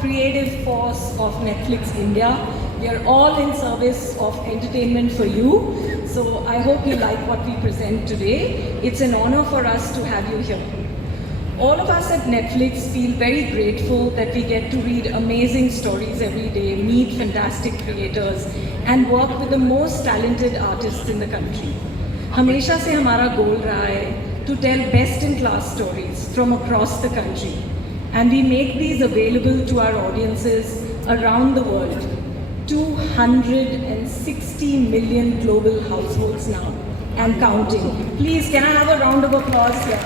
creative force of Netflix India. We are all in service of entertainment for you. So I hope you like what we present today. It's an honor for us to have you here. All of us at Netflix feel very grateful that we get to read amazing stories every day, meet fantastic creators, and work with the most talented artists in the country. हमेशा से हमारा गोल रहा है to tell best-in-class stories from across the country, and we make these available to our audiences around the world. 260 million global households now, and counting. Please, can I have a round of applause here?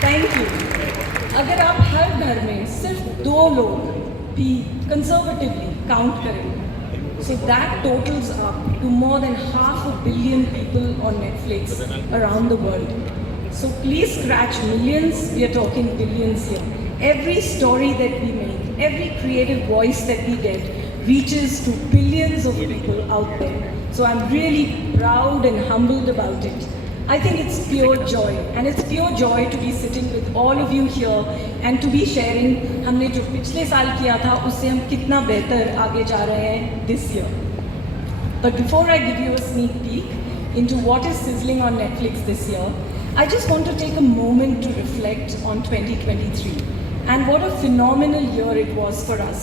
Thank you. अगर आप हर घर में सिर्फ 2 लोग भी conservatively count करें, so that totals up to more than 500 million people on Netflix around the world. So please scratch millions, we are talking billions here. Every story that we make, every creative voice that we get reaches to billions of people out there. So I'm really proud and humbled about it. I think it's pure joy, and it's pure joy to be sitting with all of you here and to be sharing हमने जो पिछले साल किया था उससे हम कितना बेहतर आगे जा रहे हैं this year. But before I give you a sneak peek into what is sizzling on Netflix this year, I just want to take a moment to reflect on 2023 and what a phenomenal year it was for us.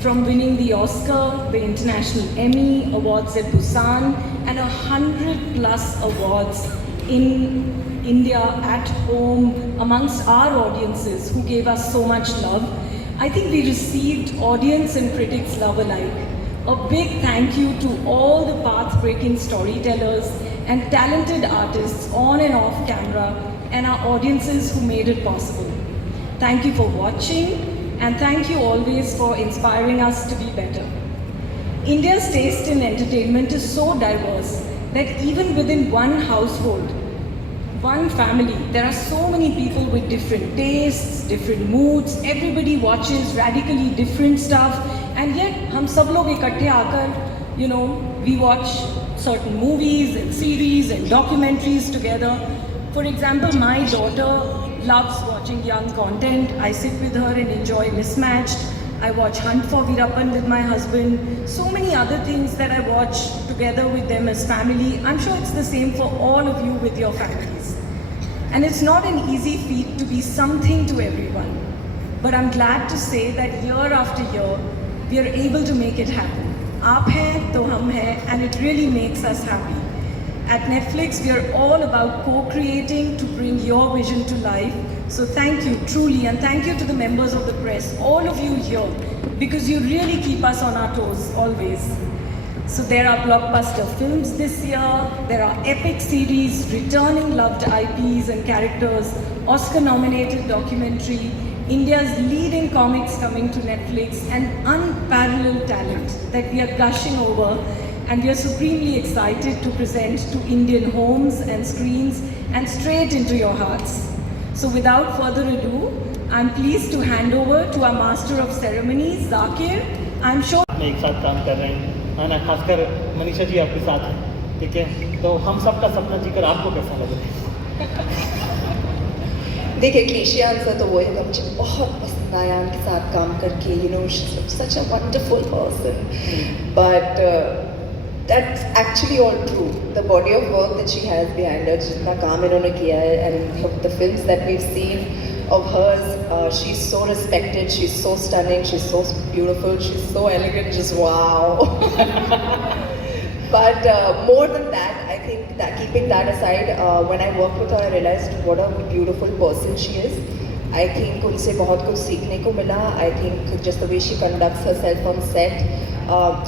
From winning the Oscar, the International Emmy Awards at Busan, and 100+ awards in India, at home, amongst our audiences who gave us so much love. I think we received audience and critics love alike. A big thank you to all the path-breaking storytellers and talented artists on and off camera, and our audiences who made it possible. Thank you for watching, and thank you always for inspiring us to be better. India's taste in entertainment is so diverse that even within one household, one family, there are so many people with different tastes, different moods, everybody watches radically different stuff, and yet हम सब लोग इकट्ठे आकर, you know, we watch certain movies and series and documentaries together. For example, my daughter loves watching young content. I sit with her and enjoy Mismatched. I watch Hunt for Veerappan with my husband. So many other things that I watch together with them as family. I'm sure it's the same for all of you with your families. And it's not an easy feat to be something to everyone. But I'm glad to say that year after year, we are able to make it happen. Aap hai to hum hai, and it really makes us happy. At Netflix, we are all about co-creating to bring your vision to life. So thank you, truly, and thank you to the members of the press, all of you here, because you really keep us on our toes, always. So there are blockbuster films this year, there are epic series, returning loved IPs and characters, Oscar-nominated documentary, India's leading comics coming to Netflix, and unparalleled talent that we are gushing over, and we are supremely excited to present to Indian homes and screens and straight into your hearts. So without further ado, I'm pleased to hand over to our Master of Ceremonies, Zakir. I'm sure एक साथ काम कर रहे हैं, है ना, खासकर मनीषा जी आपके साथ हैं, ठीक है, तो हम सबका सपना जीकर आपको कैसा लग रहा है? देखिए क्लीशे आंसर तो वो है, मुझे बहुत पसंद आया उनके साथ काम करके, you know, she's such a wonderful person, but that's actually all true. The body of work that she has behind her, जितना काम इन्होंने किया है, and the films that we've seen of hers, she's so respected, she's so stunning, she's so beautiful, she's so elegant, just wow. But more than that, I think that keeping that aside, when I worked with her, I realized what a beautiful person she is. I think उनसे बहुत कुछ सीखने को मिला. I think just the way she conducts herself on set,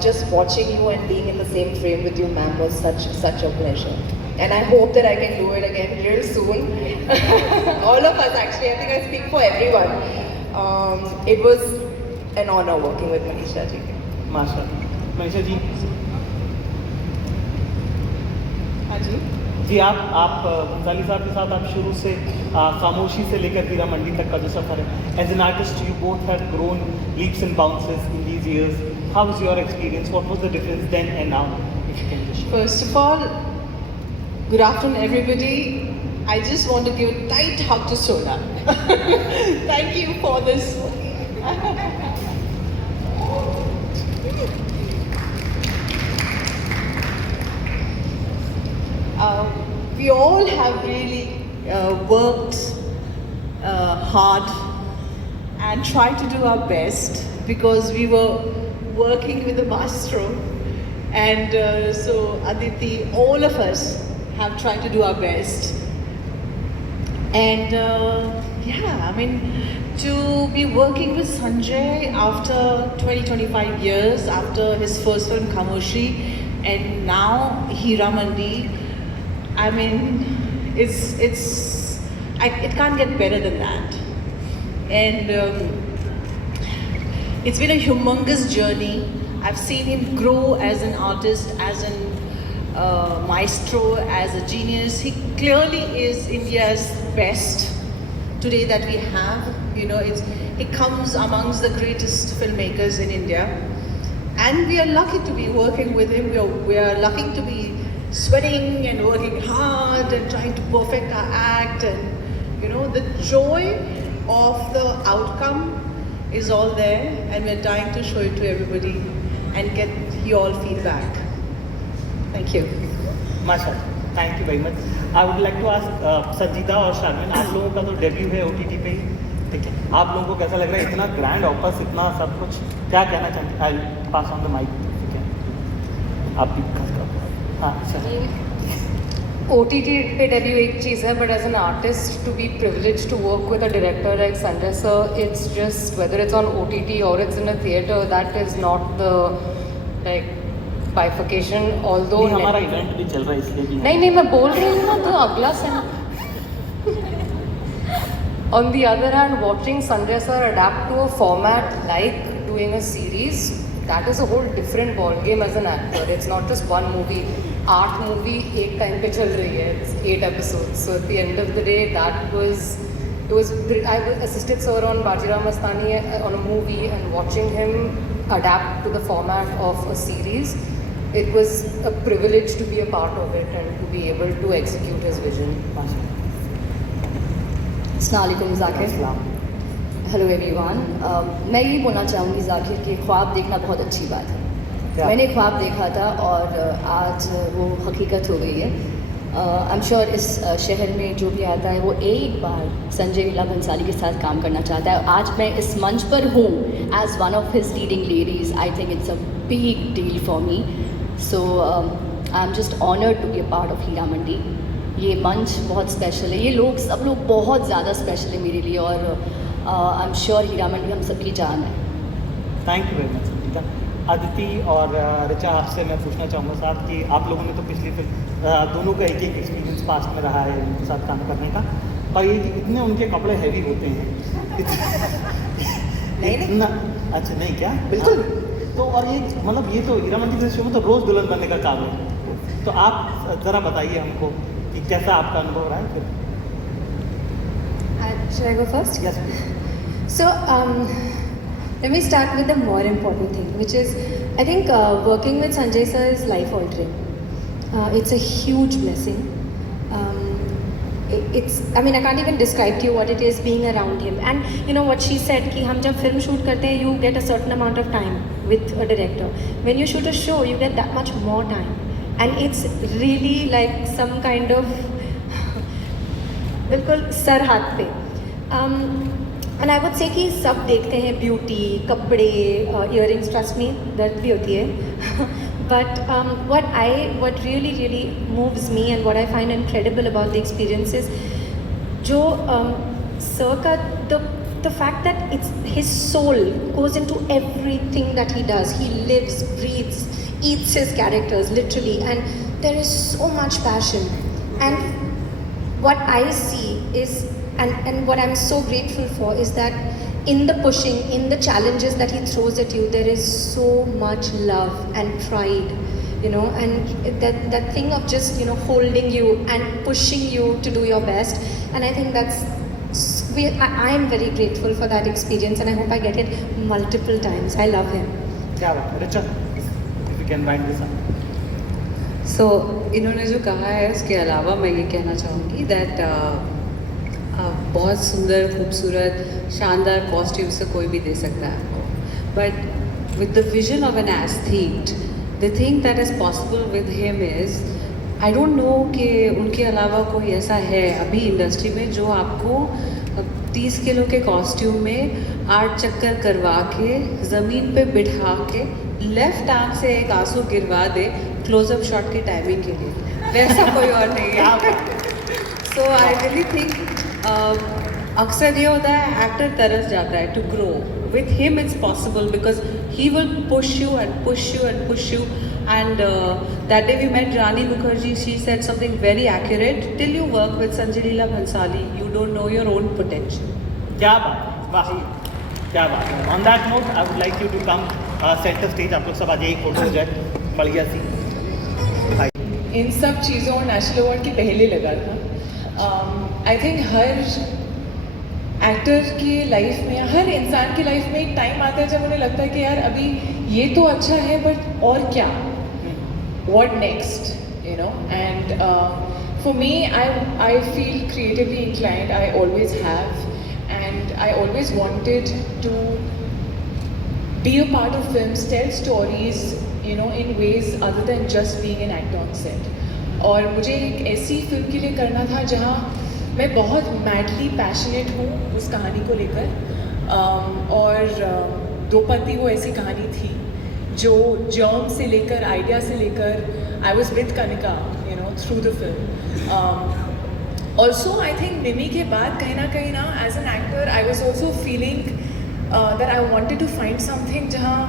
just watching you and being in the same frame with you, ma'am, was such a pleasure. And I hope that I can do it again real soon. All of us actually, I think I speak for everyone. It was an honor working with Manisha ji. माशाल्लाह, मनीषा जी, हाँ जी. जी आप गंजाली साहब के साथ आप शुरू से खामोशी से लेकर हीरा मंडी तक का जो सफ़र है, as an artist you both have grown leaps and bounces in these years. How was your experience? What was the difference then and now? If you can just. First of all, good afternoon, everybody. I just want to give a tight hug to Sona. Thank you for this. we all have really worked hard and tried to do our best because we were working with the maestro, and so Aditi, all of us have tried to do our best. And yeah, I mean, to be working with Sanjay after 20-25 years, after his first film Khamoshi, and now Hira Mandi, I mean, it can't get better than that. And it's been a humongous journey. I've seen him grow as an artist, as an maestro, as a genius. He clearly is India's best today that we have. You know, he comes amongst the greatest filmmakers in India. And we are lucky to be working with him. We are lucky to be sweating and working hard and trying to perfect our act. And, you know, the joy of the outcome is all there. And we're trying to show it to everybody and get your feedback. Thank you. माशाल्लाह, thank you very much. I would like to ask Sanjeeda और शारमिन, आप लोगों का तो debut है OTT पे ही, ठीक है, आप लोगों को कैसा लग रहा है? इतना ग्रैंड ऑपस, इतना सब कुछ, क्या कहना चाहते हैं? आई पास ऑन द माइक, ठीक है, आप भी हाँ सर. OTT पे डेब्यू एक चीज़ है, but as an artist to be privilege to work with a director like Sanjay sir, it's just whether it's on OTT और it's in a theatre, that is not the like bifurcation. Although हमारा event भी चल रहा है इसलिए भी नहीं मैं बोल रही हूँ ना, तो अगला Saint. On the other hand, watching Sanjay sir adapt to a format like doing a series, that is a whole different ball game as an actor. It's not just one movie. 8 movie एक time पे चल रही है. It's 8 episodes. So at the end of the day, it was I assisted sir on Bajirao Mastani on a movie, and watching him adapt to the format of a series, it was a privilege to be a part of it and to be able to execute his vision. अस्सलामुअलैकुम Zakir. Hello everyone. मैं ये बोलना चाहूँगी ज़ाकिर कि ख्वाब देखना बहुत अच्छी बात है. मैंने ख्वाब देखा था और आज वो हकीकत हो गई है. आई एम श्योर इस शहर में जो भी आता है वो एक बार संजय लीला भंसाली के साथ काम करना चाहता है. आज मैं इस मंच पर हूँ as one of his leading ladies. I think it's a big deal for me. So I am just honoured to be a part of Heeramandi. ये मंच बहुत स्पेशल है. ये लोग सब लोग बहुत ज़्यादा स्पेशल है मेरे लिए, और I am sure Heera Mandi हम सबकी जान है. Thank you very much. Aditi और ऋचा, आपसे मैं पूछना चाहूँगा साहब कि आप लोगों ने तो पिछली फिल्म दोनों का एक एक्सपीरियंस पास्ट में रहा है उनके साथ काम करने का, पर ये कि इतने उनके कपड़े हैवी होते हैं. नहीं. अच्छा नहीं क्या? बिल्कुल. तो और ये मतलब ये तो हीरा मंडी के शो में तो रोज़ दुल्हन बनने का काम है. तो आप ज़रा बताइए हमको कि कैसा आपका अनुभव रहा है फिर. Should I go first? Yes. So, let me start with the more important thing, which is, I think working with Sanjay sir is life altering. It's a huge blessing. I mean, I can't even describe to you what it is being around him. And you know what she said, कि हम जब film shoot करते हैं, you get a certain amount of time with a director. When you shoot a show, you get that much more time. And it's really like some kind of बिल्कुल sir हाथ पे. And I would say कि सब देखते हैं beauty, कपड़े, earrings, trust me, दर्द भी होती है. But what really moves me and what I find incredible about the experience is जो sir का the fact that it's his soul goes into everything that he does. He lives, breathes, eats his characters literally, and there is so much passion. And what I see is, and what I'm so grateful for is that in the pushing, in the challenges that he throws at you, there is so much love and pride, you know, and that thing of just, you know, holding you and pushing you to do your best. And I think I am very grateful for that experience, and I hope I get it multiple times. I love him. क्या बात है Richa, if you can wind this up. So, इन्होंने जो कहा है उसके अलावा मैं ये कहना चाहूँगी दैट बहुत सुंदर, खूबसूरत, शानदार कॉस्ट्यूम से कोई भी दे सकता है आपको, but with the vision of an aesthete, the thing that is possible with him is I don't know कि उनके अलावा कोई ऐसा है अभी इंडस्ट्री में जो आपको 30 किलो के कॉस्ट्यूम में 8 चक्कर करवा के ज़मीन पे बिठा के लेफ्ट आंख से एक आंसू गिरवा दे क्लोजअप शॉट की टाइमिंग के लिए, वैसा कोई और नहीं है. सो आई रियली थिंक अक्सर ये होता है एक्टर तरस जाता है to grow. With him it's possible because he will push you and push you and push you. And that day we met Rani Mukherjee. She said something very accurate. Till you work with Sanjay Leela Bhansali, you don't know your own potential. क्या बात है, वाह क्या बात है. On that note I would like you to come centre stage. आप लोग सब आज एक फोटो हो जाए बढ़िया सी. इन सब चीज़ों और नेशनल अवार्ड के पहले लगा था. आई थिंक हर एक्टर की लाइफ में, हर इंसान की लाइफ में एक टाइम आता है जब उन्हें लगता है कि यार अभी ये तो अच्छा है बट और क्या, what next, you know. And for me, I feel creatively inclined. I always have, and I always wanted to be a part of films, tell stories, you know, in ways other than just being an actor on set. और मुझे एक ऐसी film के लिए करना था जहाँ मैं बहुत मैडली पैशनेट हूँ उस कहानी को लेकर. और दो पति वो ऐसी कहानी थी जो जर्म से लेकर, आइडिया से लेकर, I was with Kanika, you know, through the film. Also I think Mimi के बाद कहीं ना as an actor I was also feeling that I wanted to find something जहाँ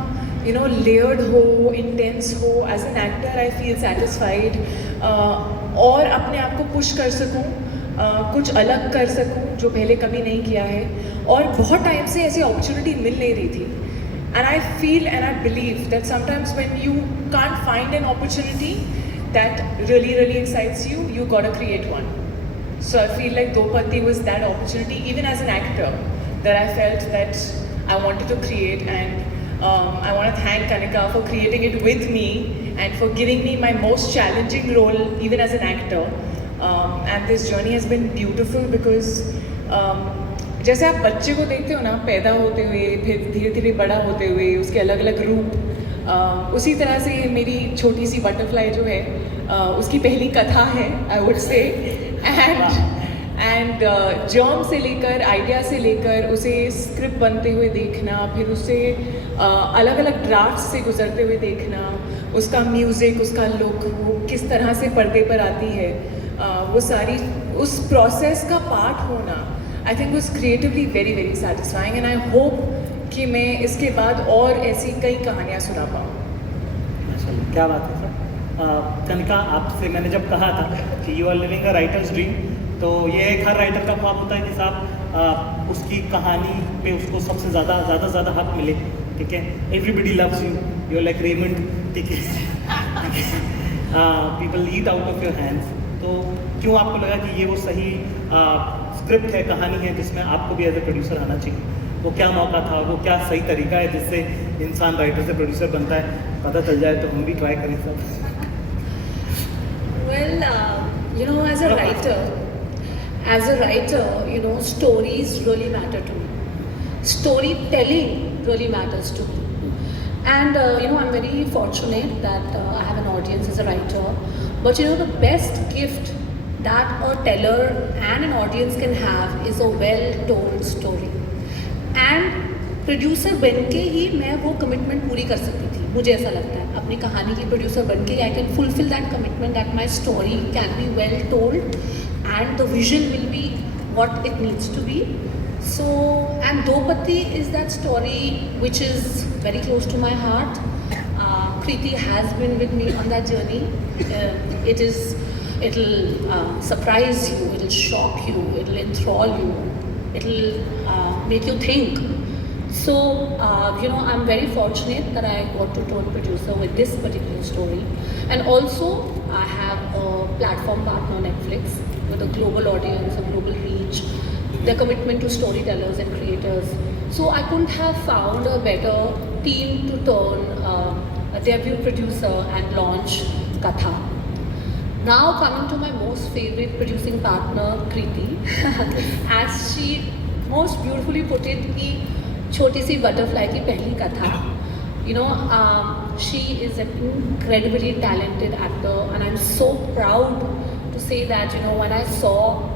यू नो लेयर्ड हो, इंटेंस हो. As an actor I feel satisfied और अपने आप को पुश कर सकूँ, कुछ अलग कर सकूँ जो पहले कभी नहीं किया है. और बहुत टाइम से ऐसी अपॉर्चुनिटी मिल नहीं रही थी. And I feel and I believe that sometimes when you can't find an opportunity that really excites you, you gotta create one. So I feel like Do Patti was that opportunity, even as an actor, that I felt that I wanted to create. And I want to thank Kanika for creating it with me and for giving me my most challenging role even as an actor. And this journey has been beautiful because जैसे आप बच्चे को देखते हो ना पैदा होते हुए, फिर धीरे धीरे बड़ा होते हुए, उसके अलग अलग रूप, उसी तरह से मेरी छोटी सी बटरफ्लाई जो है उसकी पहली कथा है, I would say. And germ से लेकर, आइडिया से लेकर उसे स्क्रिप्ट बनते हुए देखना, फिर उसे अलग अलग ड्राफ्ट से गुजरते हुए देखना, उसका म्यूज़िक, उसका लुक, वो किस तरह से पर्दे पर आती है, वो सारी उस प्रोसेस का पार्ट होना I think was creatively very satisfying. And I hope कि मैं इसके बाद और ऐसी कई कहानियाँ सुना पाऊँ. माशाल्लाह, क्या बात है सर. कनिका, आपसे मैंने जब कहा था कि you are living a writer's dream, तो ये एक हर राइटर का ख्वाब होता है कि साहब उसकी कहानी पे उसको सबसे ज़्यादा हक मिले. ठीक है, everybody loves you, you are like Raymond. ठीक है, people eat out of your hands. तो क्यों आपको लगा कि ये वो सही स्क्रिप्ट है, कहानी है जिसमें आपको भी एज ए प्रोड्यूसर आना चाहिए? वो क्या मौका था, वो क्या सही तरीका है जिससे इंसान राइटर से प्रोड्यूसर बनता है? पता चल जाए तो हम भी ट्राई करें सब. Well, you know, as a writer, you know, stories really matter to me. Storytelling really matters to me. And, you know, I'm very fortunate that I have an audience as a writer. But, you know, the best gift that a teller and an audience can have is a well-told story. And producer बनके ही मैं वो commitment पूरी कर सकती थी. मुझे ऐसा लगता है अपनी कहानी की प्रोड्यूसर बनके I can fulfil that commitment that my story can be well told and the vision will be what it needs to be. So, and Do Patti is that story which is very close to my heart. Kriti has been with me on that journey. It'll surprise you, it'll shock you, it'll enthrall you, it'll make you think. So, you know, I'm very fortunate that I got to tour producer with this particular story. And also, I have a platform partner, Netflix, with a global audience, a global reach, their commitment to storytellers and creators. So, I couldn't have found a better team to turn a debut producer and launch Katha. Now, coming to my most favorite producing partner, Kriti, as she most beautifully put it, कि छोटी सी butterfly की पहली कथा You know, she is an incredibly talented actor, and I'm so proud to say that, you know, when I saw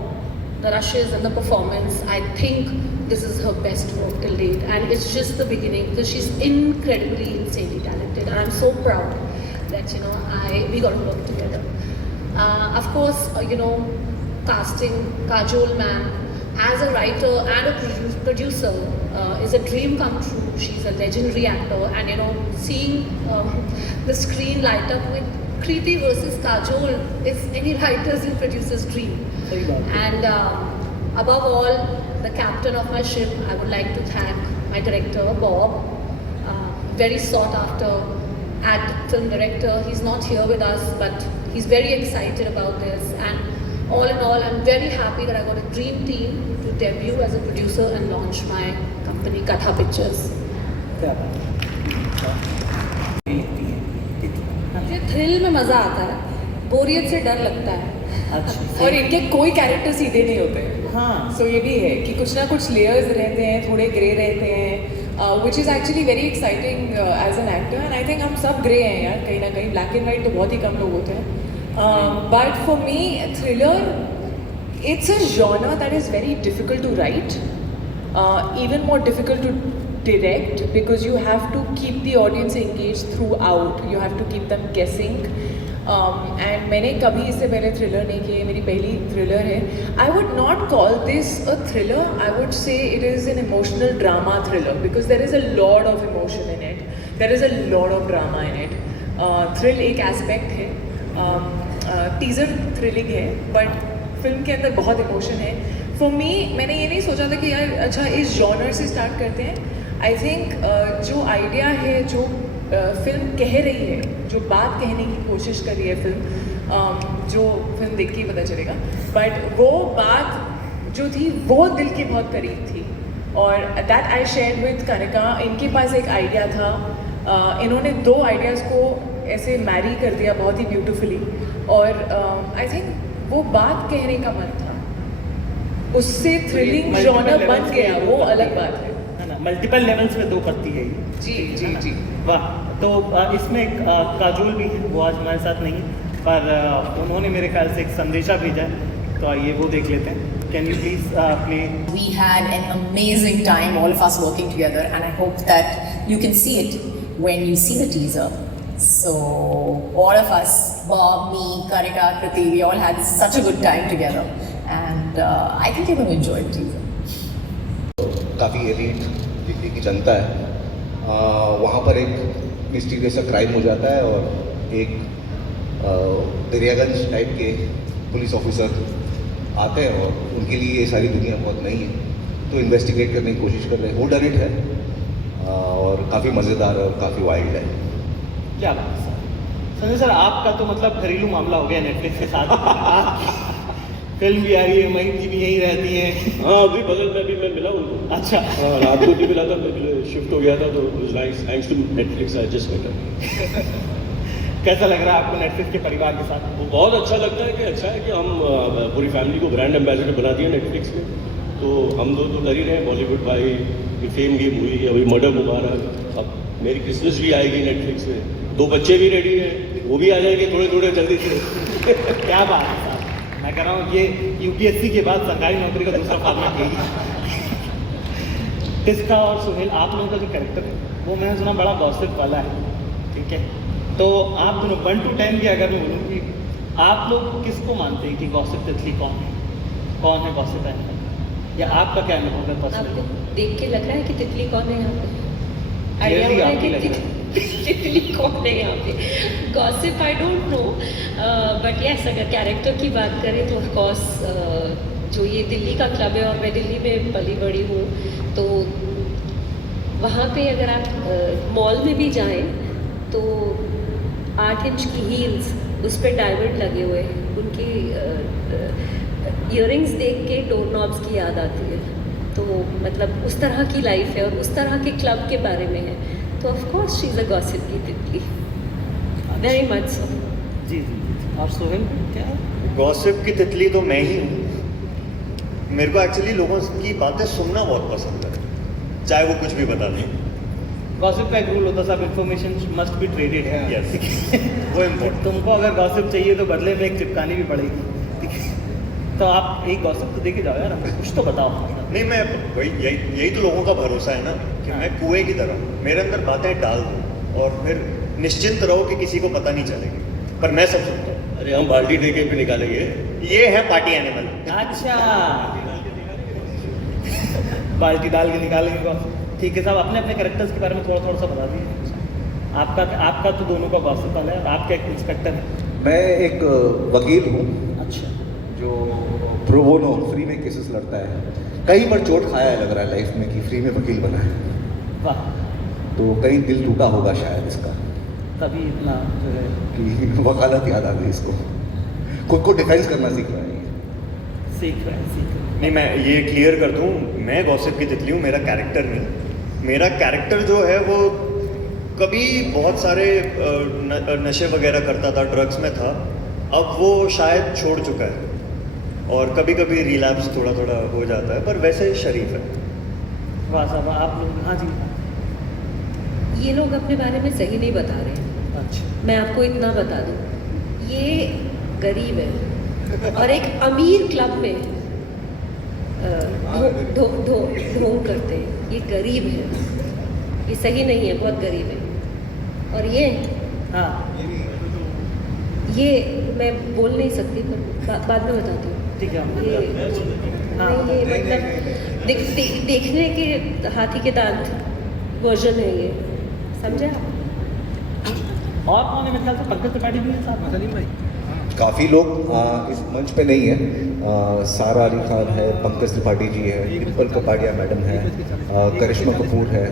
the rushes and the performance, I think this is her best work till date, and it's just the beginning because she's incredibly, insanely talented, and I'm so proud that, you know, we got to work together. Of course, you know, casting Kajol ma'am as a writer and a producer is a dream come true. She's a legendary actor, and you know, seeing the screen light up with Kriti versus Kajol is any writer's and producer's dream. And above all, the captain of my ship, I would like to thank my director Bob, very sought after film director. He's not here with us, but he's very excited about this. And all in all, I'm very happy that I got a dream team to debut as a producer and launch my company, Katha Pictures. मुझे thrill में मज़ा आता है, बोरियत से डर लगता है। अच्छा। और इनके कोई कैरेक्टर सीधे नहीं होते। हाँ। सो ये भी है कि कुछ ना कुछ लेयर्स रहते हैं, थोड़े ग्रे रहते हैं, which is actually very exciting as an actor. And I think हम सब ग्रे हैं यार, कहीं ना कहीं। ब्लैक एंड वाइट तो बहुत ही कम लोग होते हैं। But for me thriller, it's a genre that is very difficult to write, even more difficult to direct, because you have to keep the audience engaged throughout. You have to keep them guessing. And मैंने कभी इससे पहले thriller नहीं किए, मेरी पहली thriller है. I would not call this a thriller. I would say it is an emotional drama thriller, because there is a lot of emotion in it. There is a lot of drama in it. Thrill एक aspect है, teaser thrilling है, but film के अंदर बहुत emotion है. For me, मैंने ये नहीं सोचा था कि यार अच्छा इस जॉनर से स्टार्ट करते हैं. आई थिंक जो आइडिया है, जो फिल्म कह रही है, जो बात कहने की कोशिश कर रही है फिल्म, जो फिल्म देख के ही पता चलेगा, बट वो बात जो थी वो दिल के बहुत करीब थी. और that I share with Kanika. इनके पास एक आइडिया था, इन्होंने दो आइडियाज़ को ऐसे मैरी कर दिया बहुत ही ब्यूटिफुली. और आई थिंक वो बात कहने का मन था, उससे थ्रिलिंग जॉनर बन गया, वो अलग बात है ना. मल्टीपल लेवल्स में दो पत्ती है ये. जी जी जी. वाह. तो इसमें काजोल भी है, वो आज हमारे साथ नहीं है, पर उन्होंने मेरे ख्याल से एक संदेशा भेजा है, तो आइए वो देख लेते हैं. Can you please play? We had an amazing time, all of us working together, and I hope that you can see it when you see the teaser. So all of us, Bob, me, Karika, Kriti, we all had such a good time together, and I think you're going to enjoy the teaser. काफ़ी elite Delhi की जनता है, वहाँ पर एक mysterious सा crime हो जाता है और एक दरियागंज टाइप के पुलिस ऑफिसर आते हैं और उनके लिए ये सारी दुनिया बहुत नई है, तो इन्वेस्टिगेट करने की कोशिश कर रहे हैं. वो डर इट है और काफ़ी मज़ेदार और काफ़ी वाइल्ड है. क्या बात है सर. संजय सर, आपका तो मतलब घरेलू मामला हो गया नेटफ्लिक्स के साथ. फिल्म भी आ रही है, महीन जी भी यहीं रहती हैं. हाँ, अभी बगल में भी मैं मिला उनको. अच्छा. हाँ, रात को भी मिला था, मैं शिफ्ट हो गया था, तो nice. Thanks to Netflix I just better. कैसा लग रहा है आपको नेटफ्लिक्स के परिवार के साथ? वो बहुत अच्छा लगता है कि अच्छा है कि हम पूरी फैमिली को ब्रांड एम्बेसडर बना दिए नेटफ्लिक्स में. तो हम दो तो कर ही रहे हैं. बॉलीवुड भाई की फेम गेम हुई, अभी मर्डर मुबारक, अब मेरी क्रिसमस भी आएगी नेटफ्लिक्स में. 2 बच्चे भी रेडी हैं, वो भी आ जाएंगे थोड़े थोड़े जल्दी से. क्या बात है साहब. मैं कह रहा हूँ ये यूपीएससी के बाद सरकारी नौकरी का दूसरा फॉर्मेट यही. टिस्का और सुहेल, आप लोगों का जो कैरेक्टर है वो मैंने सुना बड़ा गॉसिप वाला है. ठीक है, तो आप दोनों 1 to 10 भी अगर मैं बोलूँ कि आप लोग किसको मानते हैं कि गॉसिप तितली कौन है गॉसिप है, या आपका क्या अनुभव है पर्सनली? आपको देख के लग रहा है कि तितली कौन है यहाँ पे? आइडिया Really हो रहा है आपको लग कि रहा है? तितली कौन है यहाँ पे? Gossip I don't no, but yes अगर कैरेक्टर की बात करें तो ऑफ कोर्स जो ये दिल्ली का क्लब है और मैं दिल्ली में पली बड़ी हूँ, तो वहाँ पे अगर आप मॉल में भी जाएं तो 8 इंच की हील्स, उस पर डायमंड लगे हुए हैं. उनकी इयररिंग्स देख के डोर नॉब्स की याद आती है. तो मतलब उस तरह की लाइफ है और उस तरह के क्लब के बारे में है. तो of course she is a gossip की तितली, वेरी मच सो. जी जी. और सोहेल क्या? गॉसिप की तितली तो मैं ही हूँ. मेरे को एक्चुअली लोगों की बातें सुनना बहुत पसंद है, चाहे वो कुछ भी बता दें. गॉसिप का एक रूल होता है साहब, इन्फॉर्मेशन मस्ट बी ट्रेडेड है। Yes. ठीक है, वो इम्पोर्टेंट। तुमको अगर गॉसिप चाहिए तो बदले में एक चिपकानी भी पड़ेगी, ठीक है। तो आप एक गॉसिप तो दे के जाओ यार, हमको कुछ तो बताओ। नहीं, मैं वही यही तो लोगों का भरोसा है ना कि मैं कुएं की तरह मेरे अंदर बातें डाल दूँ और फिर निश्चिंत रहो कि किसी को पता नहीं चलेगी, पर मैं सब सुनता हूँ। अरे हम बाल्टी दे के भी निकालेंगे। ये है पार्टी एनिमल। अच्छा, बाल्टी डाल के निकालेंगे गॉसिप। ठीक है साहब, अपने अपने कैरेक्टर्स के बारे में थोड़ा सा बता दीजिए। आपका तो दोनों का गॉसिप वाला है, और आपका एक इंस्पेक्टर है। मैं एक वकील हूँ अच्छा, जो प्रो बोनो फ्री में केसेस लड़ता है। कहीं पर चोट खाया है लग रहा है लाइफ में कि फ्री में वकील बना है, वाह। तो कहीं दिल टूटा होगा शायद इसका तभी इतना जो है कि वकालत याद आ गई इसको, खुद को डिफेंस करना सीख रहा है। सीख रहे हैं। नहीं, मैं ये क्लियर कर दूँ, मैं गॉसिप की तितली हूँ, मेरा कैरेक्टर नहीं। मेरा कैरेक्टर जो है वो कभी बहुत सारे नशे वगैरह करता था, ड्रग्स में था, अब वो शायद छोड़ चुका है और कभी कभी रिलैप्स थोड़ा थोड़ा हो जाता है, पर वैसे शरीफ है। वाह साहब, आप लोग। हाँ जी। ये लोग अपने बारे में सही नहीं बता रहे हैं। अच्छा, मैं आपको इतना बता दूं, ये गरीब है और एक अमीर क्लब में ढोंग करते हैं। ये गरीब है, ये सही नहीं है, बहुत गरीब है। और ये हाँ, ये मैं बोल नहीं सकती, पर बाद में बताती हूँ। ठीक है। ये हाँ। नहीं, ये मतलब देखने के हाथी के दांत वर्जन है ये, समझे आप? और कौन है? मेरे ख्याल से पंकज त्रिपाठी भी है साथ में। सलीम भाई, काफ़ी लोग इस मंच पे नहीं है। सारा अली खान है, पंकज त्रिपाठी जी है, डिम्पल कपाड़िया मैडम है, करिश्मा कपूर है,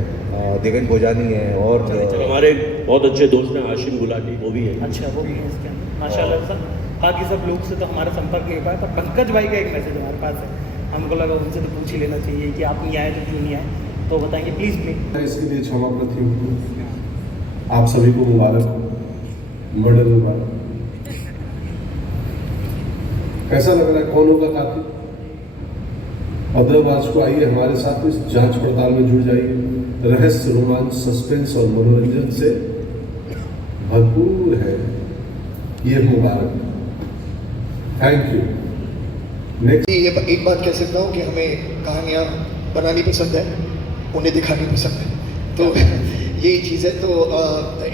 देवेंद्र भोजानी है, और हमारे बहुत अच्छे दोस्त हैं आशिम गुलाटी, वो भी है। अच्छा, वो भी है इसके अंदर, माशाल्लाह सर। बाकी सब लोग से तो हमारा संपर्क नहीं हो पाया, पर पंकज भाई का एक मैसेज हमारे पास है, हमको लगा उनसे तो पूछ ही लेना चाहिए कि आप नहीं आए तो क्यों नहीं आए, तो बताएंगे प्लीज़ प्लीज। इसके लिए क्षमा प्रार्थी हूँ। आप सभी को मुबारक, मर्डर मुबारक। कैसा लग रहा है? कौन होगा कातिल? अदरवाज को आइए हमारे साथ इस जांच पड़ताल में जुड़ जाइए। रहस्य, रोमांच, सस्पेंस और मनोरंजन से भरपूर है ये मुबारक। Thank you. नेक्स्ट, ये एक बात कह सकता हूँ कि हमें कहानियाँ बनानी पसंद है, उन्हें दिखानी पसंद है, तो यही चीज़ है। तो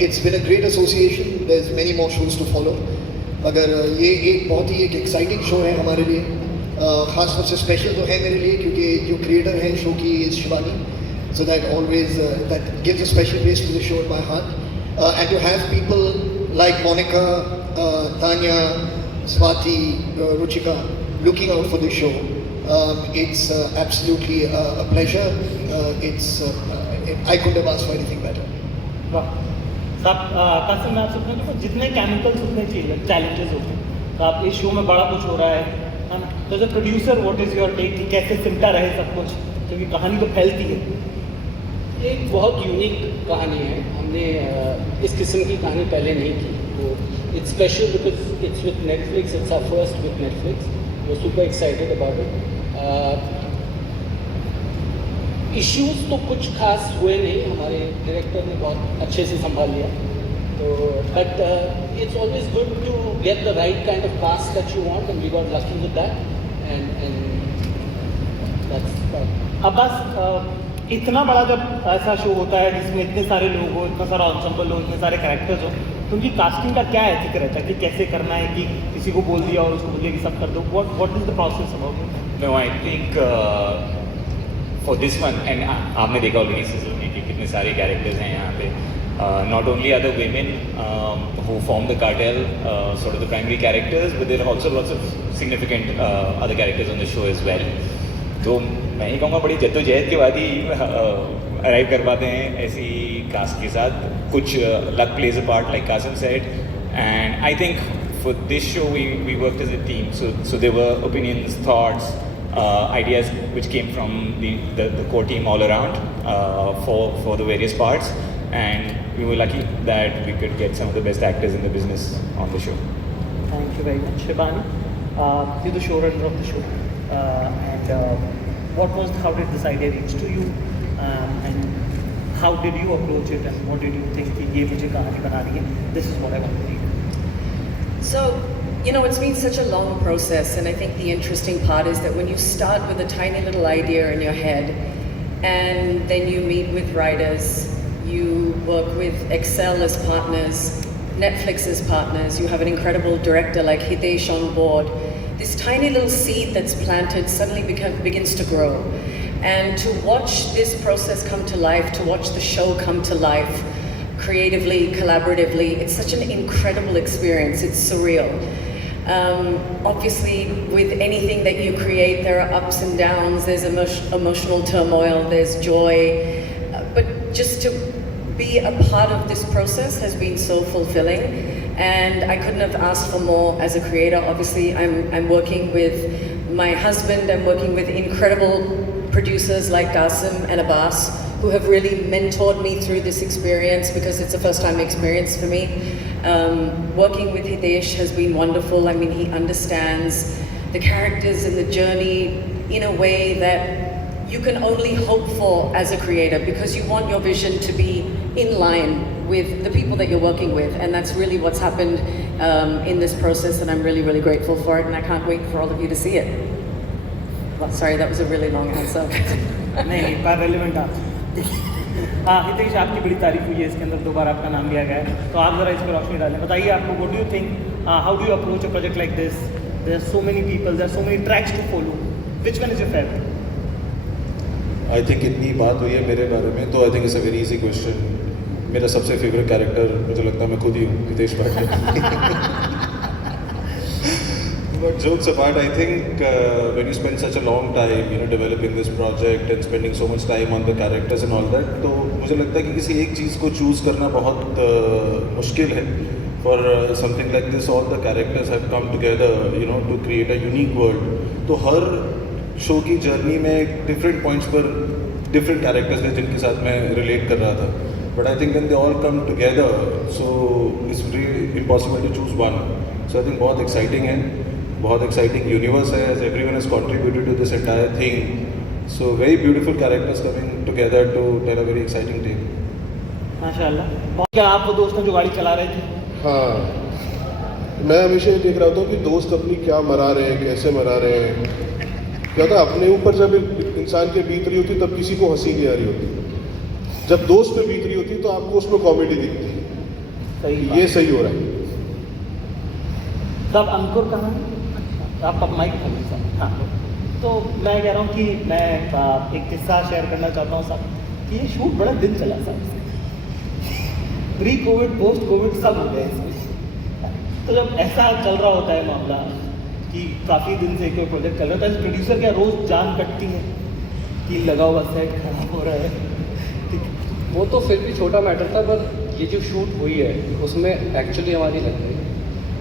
it's been a great association, there is many more shows to follow. अगर ये एक बहुत ही एक एक्साइटिंग शो है हमारे लिए, ख़ास तौर से स्पेशल तो है मेरे लिए क्योंकि जो क्रिएटर है शो की is Shivani, so that always that gives a special place to the show in my heart, and to have people like Monica, Tanya, Swati, Ruchika looking out for the show. It's absolutely a pleasure. I couldn't have asked for anything better. वाह साहब, कासिम मैं आपसे पूछना चाहूँगा, जितने chemicals उतने challenges होते हैं, तो आप इस शो में बड़ा कुछ हो रहा है ना, तो as a producer what is your take कि कैसे सिमटा रहे सब कुछ, क्योंकि कहानी तो फैलती है। एक बहुत यूनिक कहानी है, हमने इस किस्म की कहानी पहले नहीं की, तो it's special because it's with Netflix, it's our first with Netflix. We're super excited about it. Issues तो कुछ खास हुए नहीं, हमारे डायरेक्टर ने बहुत अच्छे से संभाल लिया, तो but it's always good to get the right kind of cast that you want, and we got lucky with that, and that's. अब बस इतना बड़ा जब ऐसा शो होता है जिसमें इतने सारे लोग हो, इतना सारा एंसेंबल हो, इतने सारे कैरेक्टर्स हो, तो उनकी कास्टिंग का क्या एथिक रहता है कि कैसे करना है, कि किसी को बोल दिया और उसको बोलिए कि सब कर दो, what is the process about it? No, I think for this one, and आपने देखा ऑलरेडी सीजन में कि कितने सारे कैरेक्टर्स हैं यहाँ पे, not only are the women who form the cartel sort of the primary characters, but there are also lots of significant other characters on the show as well. तो मैं ही कहूँगा बड़ी जद्दोजहद के बाद ही अराइव कर पाते हैं ऐसी कास्ट के साथ, कुछ luck plays a part like Kasim said, and I think for this show we worked as a team, so there were opinions, thoughts, ideas which came from the core team all around for the various parts, and we were lucky that we could get some of the best actors in the business on the show. Thank you very much. Shibani, you're the showrunner of the show, and how did this idea reach to you, and how did you approach it and what did you think कि ये मुझे कहानी बना रही है, this is what I want to read? So, you know, it's been such a long process, and I think the interesting part is that when you start with a tiny little idea in your head, and then you meet with writers, you work with Excel as partners, Netflix as partners, you have an incredible director like Hitesh on board, this tiny little seed that's planted suddenly begins to grow. And to watch this process come to life, to watch the show come to life, creatively, collaboratively, it's such an incredible experience. It's surreal. Obviously, with anything that you create, there are ups and downs, there's emotional turmoil, there's joy, but just to be a part of this process has been so fulfilling, and I couldn't have asked for more as a creator. Obviously, I'm working with my husband, I'm working with incredible producers like Qasim and Abbas, who have really mentored me through this experience, because it's a first-time experience for me. Working with Hitesh has been wonderful. I mean, he understands the characters and the journey in a way that you can only hope for as a creator, because you want your vision to be in line with the people that you're working with, and that's really what's happened in this process, and I'm really, really grateful for it, and I can't wait for all of you to see it. Well, sorry, that was a really long answer. नहीं, पर relevant answer. हाँ हितेश, आपकी बड़ी तारीफ हुई है, इसके अंदर 2 बार आपका नाम लिया गया है, तो आप ज़रा इस पर रोशनी डालें। बताइए आपको, what do you think, how do you approach a project like this? There are so many people, there are so many tracks to follow, which one is your favourite? I think इतनी बात हुई है मेरे बारे में, तो I think it's a very easy question. मेरा सबसे फेवरेट कैरेक्टर मुझे लगता है मैं खुद ही हूँ, Hitesh Patil. But jokes apart, I think when you spend such a long time, you know, developing this project and spending so much time on the characters and all that, तो मुझे लगता है कि किसी एक चीज़ को चूज़ करना बहुत मुश्किल है. For something like this, all the characters have come together, you know, to create a unique world. तो हर शो की जर्नी में different points पर different characters थे जिनके साथ मैं relate कर रहा था. But I think when they all come together, so it's really impossible to choose one. So I think बहुत exciting है. बहुत exciting universe है, as everyone has contributed to this entire thing. So very beautiful characters coming together to tell a very exciting tale. माशाल्लाह। क्या आप वो दोस्त हैं जो गाड़ी चला रहे थे? हाँ, मैं हमेशा ये देख रहा था कि दोस्त अपनी क्या मरा रहे हैं, कैसे मरा रहे हैं। क्या था, अपने ऊपर जब इंसान के बीत रही होती तब किसी को हंसी नहीं आ रही होती, जब दोस्त पे बीत रही होती तो आपको उसमें कॉमेडी दिखती है। ये सही हो रहा है। तब अंकुर कहाँ है? आप अब माइक खोल सकते हैं। हाँ, तो मैं कह रहा हूँ कि मैं एक किस्सा शेयर करना चाहता हूँ साहब, कि ये शूट बड़ा दिन चला साहब, प्री कोविड पोस्ट कोविड सब हो गया इसमें। तो जब ऐसा चल रहा होता है मामला कि काफ़ी दिन से कोई प्रोजेक्ट चल रहा था, प्रोड्यूसर क्या रोज़ जान कटती है कि लगा हुआ सेट खराब हो रहा है। वो तो फिर भी छोटा मैटर था, पर ये जो शूट हुई है उसमें एक्चुअली हमारी लग गई।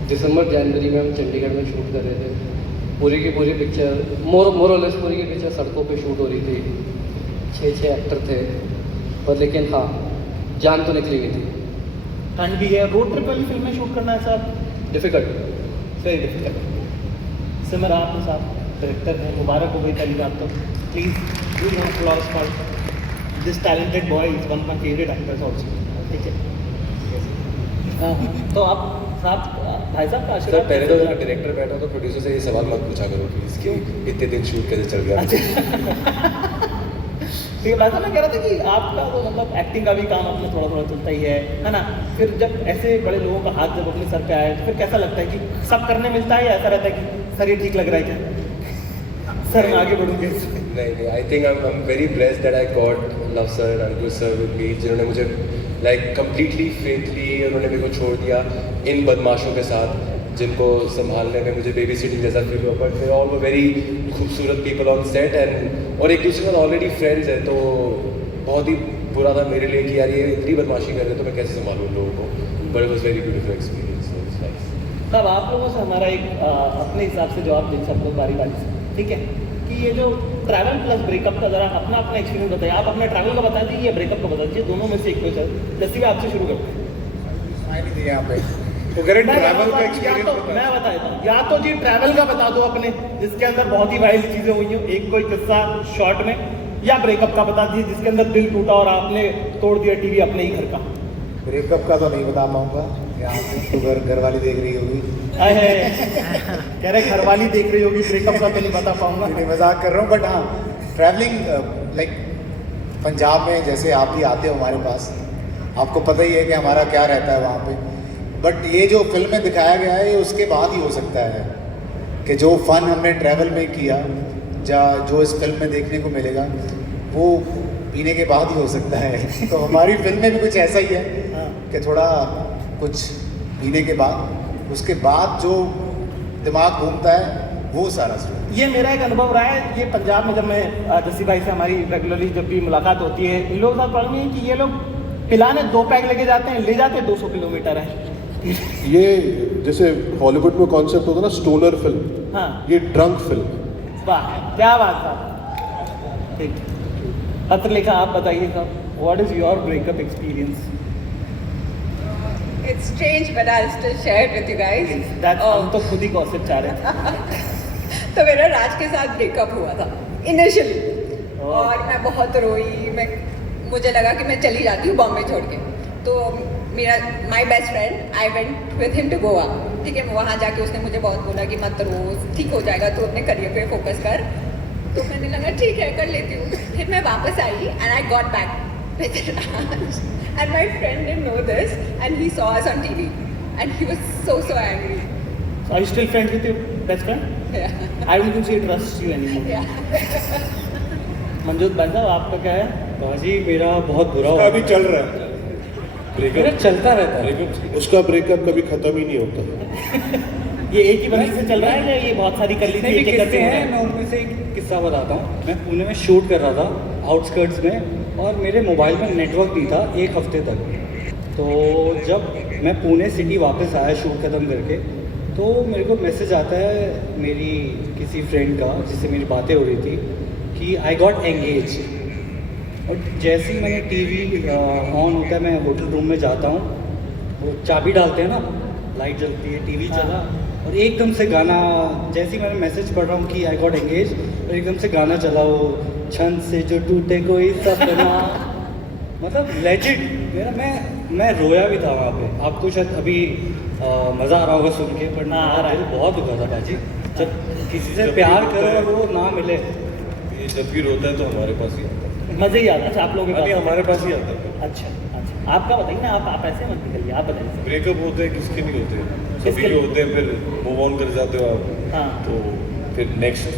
दिसंबर जनवरी में हम चंडीगढ़ में शूट कर रहे थे, पूरी की पूरी पिक्चर मोरलेस पूरी की पिक्चर सड़कों पे शूट हो रही थी, 6 एक्टर थे, पर लेकिन हाँ जान तो निकली गई थी। ठंड भी है, रोड ट्रिप वाली फिल्में शूट करना है साहब डिफ़िकल्ट, वेरी डिफिकल्ट। सिमर आप साहब डायरेक्टर हैं, मुबारक हो गई पहली बात तो। Please do your applause for this talented boy, is one of my favourite actors also. ठीक है, तो आप साहब भाई साहब का सर, पहले तो डायरेक्टर बैठा तो प्रोड्यूसर से ये सवाल मत पूछा करो प्लीज़, क्यों इतने दिन शूट कैसे चल गया। ठीक है, भाई साहब मैं कह रहा था कि आपका तो मतलब एक्टिंग का भी काम अपना थोड़ा थोड़ा चलता ही है ना। फिर जब ऐसे बड़े लोगों का हाथ जब अपने सर पे आए तो फिर कैसा लगता है कि सब करने मिलता है, या ऐसा रहता है कि सर ये ठीक लग रहा है क्या, सर मैं आगे बढ़ूँगी? नहीं, I think I am very blessed that I got love sir, Ankur sir with me, जिन्होंने मुझे लाइक कम्प्लीटली फेथली उन्होंने मेरे को छोड़ दिया इन बदमाशों के साथ, जिनको संभालने में मुझे बेबी सिटिंग जैसा फील हुआ। But they all were very खूबसूरत पीपल ऑन सेट, एंड और एक दूसरे के साथ ऑलरेडी फ्रेंड्स हैं, तो बहुत ही बुरा था मेरे लिए कि यार ये इतनी बदमाशी कर रहे हैं तो मैं कैसे संभालूँ लोगों को। But it was very beautiful experience. तब आप लोगों से हमारा एक अपने हिसाब से जवाब दें सब लोग बारी बारी से, ठीक है, कि ये जो ट्रैवल प्लस ब्रेकअप का ज़रा अपना अपना एक्सपीरियंस बताइए। आप अपने ट्रैवल का बता दीजिए या ब्रेकअप का बता दीजिए, दोनों में से एक कोई जैसे भी आपसे शुरू करते हैं। यहाँ पे तो ट्रैवल का एक्सपीरियंस मैं बताता हूँ, या तो जी ट्रैवल का बता दो अपने, जिसके अंदर बहुत ही वाइल्ड चीज़ें हुई हैं, एक कोई किस्सा शॉर्ट में, या ब्रेकअप का बता दीजिए जिसके अंदर दिल टूटा और आपने तोड़ दिया टीवी अपने ही घर का। ब्रेकअप का तो नहीं बता पाऊंगा, यहाँ पे तो घर वाली देख रही होगी। कह रहे घर वाली देख रही होगी, ब्रेकअप का तो नहीं बता पाऊंगा। नहीं, मजाक कर रहा हूँ, बट हाँ ट्रैवलिंग लाइक पंजाब में जैसे आप भी आते हो हमारे पास, आपको पता ही है कि हमारा क्या रहता है वहाँ पे। बट ये जो फिल्म में दिखाया गया है ये उसके बाद ही हो सकता है कि जो फन हमने ट्रैवल में किया जो इस फिल्म में देखने को मिलेगा वो पीने के बाद ही हो सकता है। तो हमारी फिल्म में भी कुछ ऐसा ही है कि थोड़ा कुछ पीने के बाद, उसके बाद जो दिमाग घूमता है वो सारा स्टोरी। ये मेरा एक अनुभव रहा है। ये पंजाब में जब मैं जस्सी भाई से हमारी रेगुलरली जब भी मुलाकात होती है, इन लोगों के साथ प्रॉब्लम ये है कि ये लोग पिलाने 2 पैक लेके जाते हैं, ले जाते हैं 200 किलोमीटर है। ये जैसे हॉलीवुड में कॉन्सेप्ट होता है ना स्टोनर फिल्म, हाँ ये ड्रंक फिल्म। वाह क्या बात है। ठीक, पत्र लिखा, आप बताइए साहब, what is your breakup experience? It's strange, but I'll still share it with you guys. हम तो खुद ही गॉसिप चाह रहे थे। तो मेरा राज के साथ ब्रेकअप हुआ था इनिशियली, और मैं बहुत रोई। मुझे लगा कि मैं चली जाती हूँ बॉम्बे छोड़ के। तो मेरा my best friend, I went with him to Goa. ठीक है, वहाँ जाके उसने मुझे बहुत बोला कि मत रो, ठीक हो जाएगा, तू अपने करियर पे फोकस कर। तो मैंने लगा ठीक है कर लेती हूँ। फिर मैं वापस आई and I got back with Raj, and my friend didn't know this and he saw us on TV and he was so angry. So are you still friends with your best friend? Yeah. I don't think she trusts you anymore. Yeah. मंजूत भाई साहब आपका क्या है? बाजी मेरा बहुत बुरा उसका अभी चल रहा है मेरा चलता रहता है। उसका ब्रेकअप कभी खत्म ही नहीं होता। ये एक ही बंदी से चल रहा है या ये बहुत सारी कर ली थी? एक करते हैं, मैं उनमें से एक किस्सा बताता हूँ। मैं पुणे में शूट कर रहा था आउटस्कर्ट्स में, और मेरे मोबाइल में नेटवर्क नहीं था 1 हफ्ते तक। तो जब मैं पुणे सिटी वापस आया शूट ख़त्म करके, तो मेरे को मैसेज आता है मेरी किसी फ्रेंड का जिससे मेरी बातें हो रही थी कि आई गॉट एंगेज। और जैसे ही मैंने टीवी ऑन होता है, मैं होटल रूम में जाता हूँ, वो चाबी डालते हैं ना, लाइट जलती है, टीवी चला, और एकदम से गाना, जैसे ही मैंने मैसेज पढ़ रहा हूँ कि आई गॉट एंगेज, और एकदम से गाना चला, वो छन से जो टूटे कोई सपना। मतलब लेजिट मेरा मैं रोया भी था वहाँ पे। आपको शायद अभी मज़ा आ रहा होगा सुन के, पर ना आ रहा है, बहुत दुखा था बाजी। जब किसी से प्यार करो और वो ना मिले, ये जब भी रोता है तो हमारे पास ही आता है। मज़े ही आता है। अच्छा आप लोगों के पास? हमारे पास ही आता है। अच्छा अच्छा, आपका बताइए ना, आप ऐसे मत निकलिए, आप बताइए। ब्रेकअप होते हैं, किसके नहीं होते हैं, सभी के होते हैं, फिर मूव ऑन कर जाते हो आप। हाँ, तो फिर नेक्स्ट।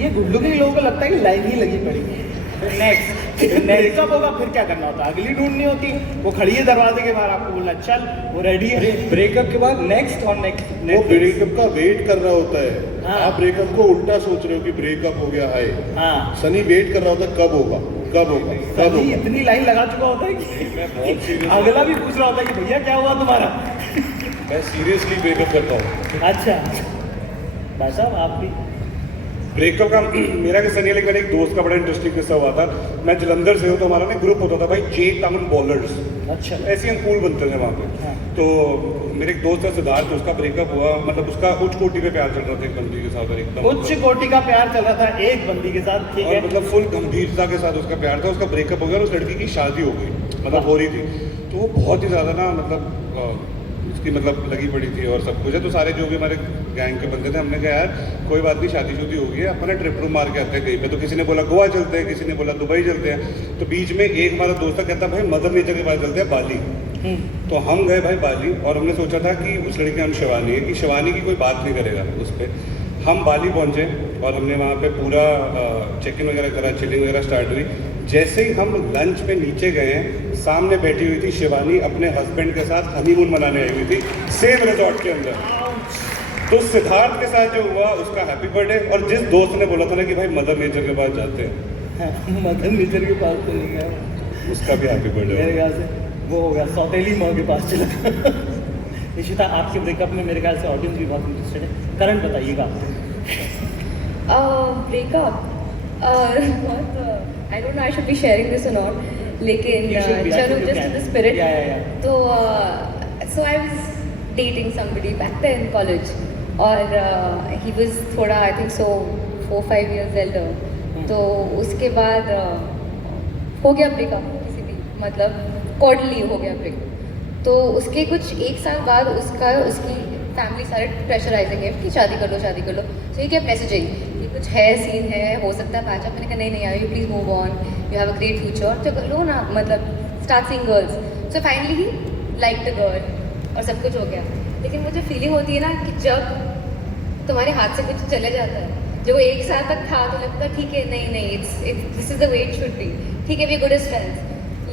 ये गुड लुकिंग लोगों को लगता है कि लाइन ही लगी पड़ी है। फिर नेक्स्ट ब्रेकअप होगा, फिर क्या करना होता है? अगली ढूंढनी होती, वो खड़ी है दरवाजे के बाहर, आपको बोलना चल, वो रेडी है। ब्रेकअप के बाद नेक्स्ट और नेक्स्ट, वो ब्रेकअप का वेट कर रहा होता है। आप ब्रेकअप को उल्टा सोच रहे हो कि ब्रेकअप हो गया है। सनी वेट कर रहा होता है कब होगा कब होगा कब होगा। इतनी लाइन लगा चुका होता है कि अगला भी पूछ रहा होता है कि भैया क्या हुआ तुम्हारा। मैं सीरियसली ब्रेकअप करता हूँ। अच्छा भाई साहब आप भी? ब्रेकअप का मेरा कि सनी अली का एक दोस्त का बड़ा इंटरेस्टिंग किस्सा हुआ था। मैं जलंधर से हूँ, तो हमारा ना ग्रुप होता था भाई, जे टाउन बॉलर्स। अच्छा। ऐसे हम पूल बनते थे वहाँ पे। तो मेरे एक दोस्त है सिद्धार्थ, उसका ब्रेकअप हुआ, मतलब उसका उच्च कोटि पे प्यार चल रहा था एक बंदी के साथ, एकदम उच्च कोटि का प्यार चल रहा था एक बंदी के साथ, ठीक है, मतलब फुल गंभीरता के साथ उसका प्यार था। उसका ब्रेकअप हो गया और उस लड़की की शादी हो गई, मतलब हो रही थी। तो वो बहुत ही ज़्यादा ना, मतलब उसकी मतलब लगी पड़ी थी और सब कुछ है। तो सारे जो भी हमारे गैंग के बंदे थे, हमने कहा यार कोई बात नहीं, शादी हो गई है, अपना ट्रिप ट्रूप मार के आते हैं कहीं पे। तो किसी ने बोला गोवा चलते हैं, किसी ने बोला दुबई चलते हैं। तो बीच में एक हमारा दोस्त कहता भाई मदर नेचर के पास चलते हैं, बाली। तो हम गए भाई बाली, और हमने सोचा था कि उस लड़की का नाम शिवानी है, कि शिवानी की कोई बात नहीं करेगा उस पर। हम बाली पहुँचे और हमने वहाँ पे पूरा चेक इन वगैरह करा, चिलिंग वगैरह स्टार्ट हुई। जैसे ही हम लंच में नीचे गए, सामने बैठी हुई थी शिवानी अपने हस्बैंड के साथ हनीमून मनाने आई हुई थी सेम रिजॉर्ट के अंदर। तो सिद्धार्थ के साथ जो हुआ उसका हैप्पी बर्थडे, और जिस दोस्त ने बोला था ना कि भाई मदर नेचर के पास जाते हैं, मदर नेचर के पास तो नहीं गया, उसका भी हैप्पी बर्थडे मेरे ख्याल से वो हो गया सौतेली माँ के पास चला। निशिता आपके ब्रेकअप में मेरे ख्याल से ऑडियंस भी बहुत इंटरेस्टेड है, करंट बताइएगा। Breakup I don't know I should be sharing this or not, लेकिन चलो just in the spirit. तो so I was dating somebody back then in college, और he was थोड़ा I think so 4-5 years elder. तो उसके बाद हो गया ब्रेकअप, किसी भी मतलब कॉर्डली हो गया ब्रेकअप। तो उसके कुछ 1 साल बाद उसकी फैमिली सारे प्रेशराइजिंग है कि शादी कर लो शादी कर लो। सो ये क्या मैसेजिंग कि कुछ है, सीन है, हो सकता है पैचअप। मैंने कहा नहीं नहीं यार, you please move on, you have a great future, तो लो ना, मतलब start seeing girls. So finally he like the girl और सब कुछ हो गया। लेकिन मुझे फीलिंग होती है ना कि जब तुम्हारे हाथ से कुछ चले जाता है, जो 1 साल तक था तो लगता है ठीक है, नहीं this is the way it should be, ठीक है, वी गुड एज फ्रेंड्स।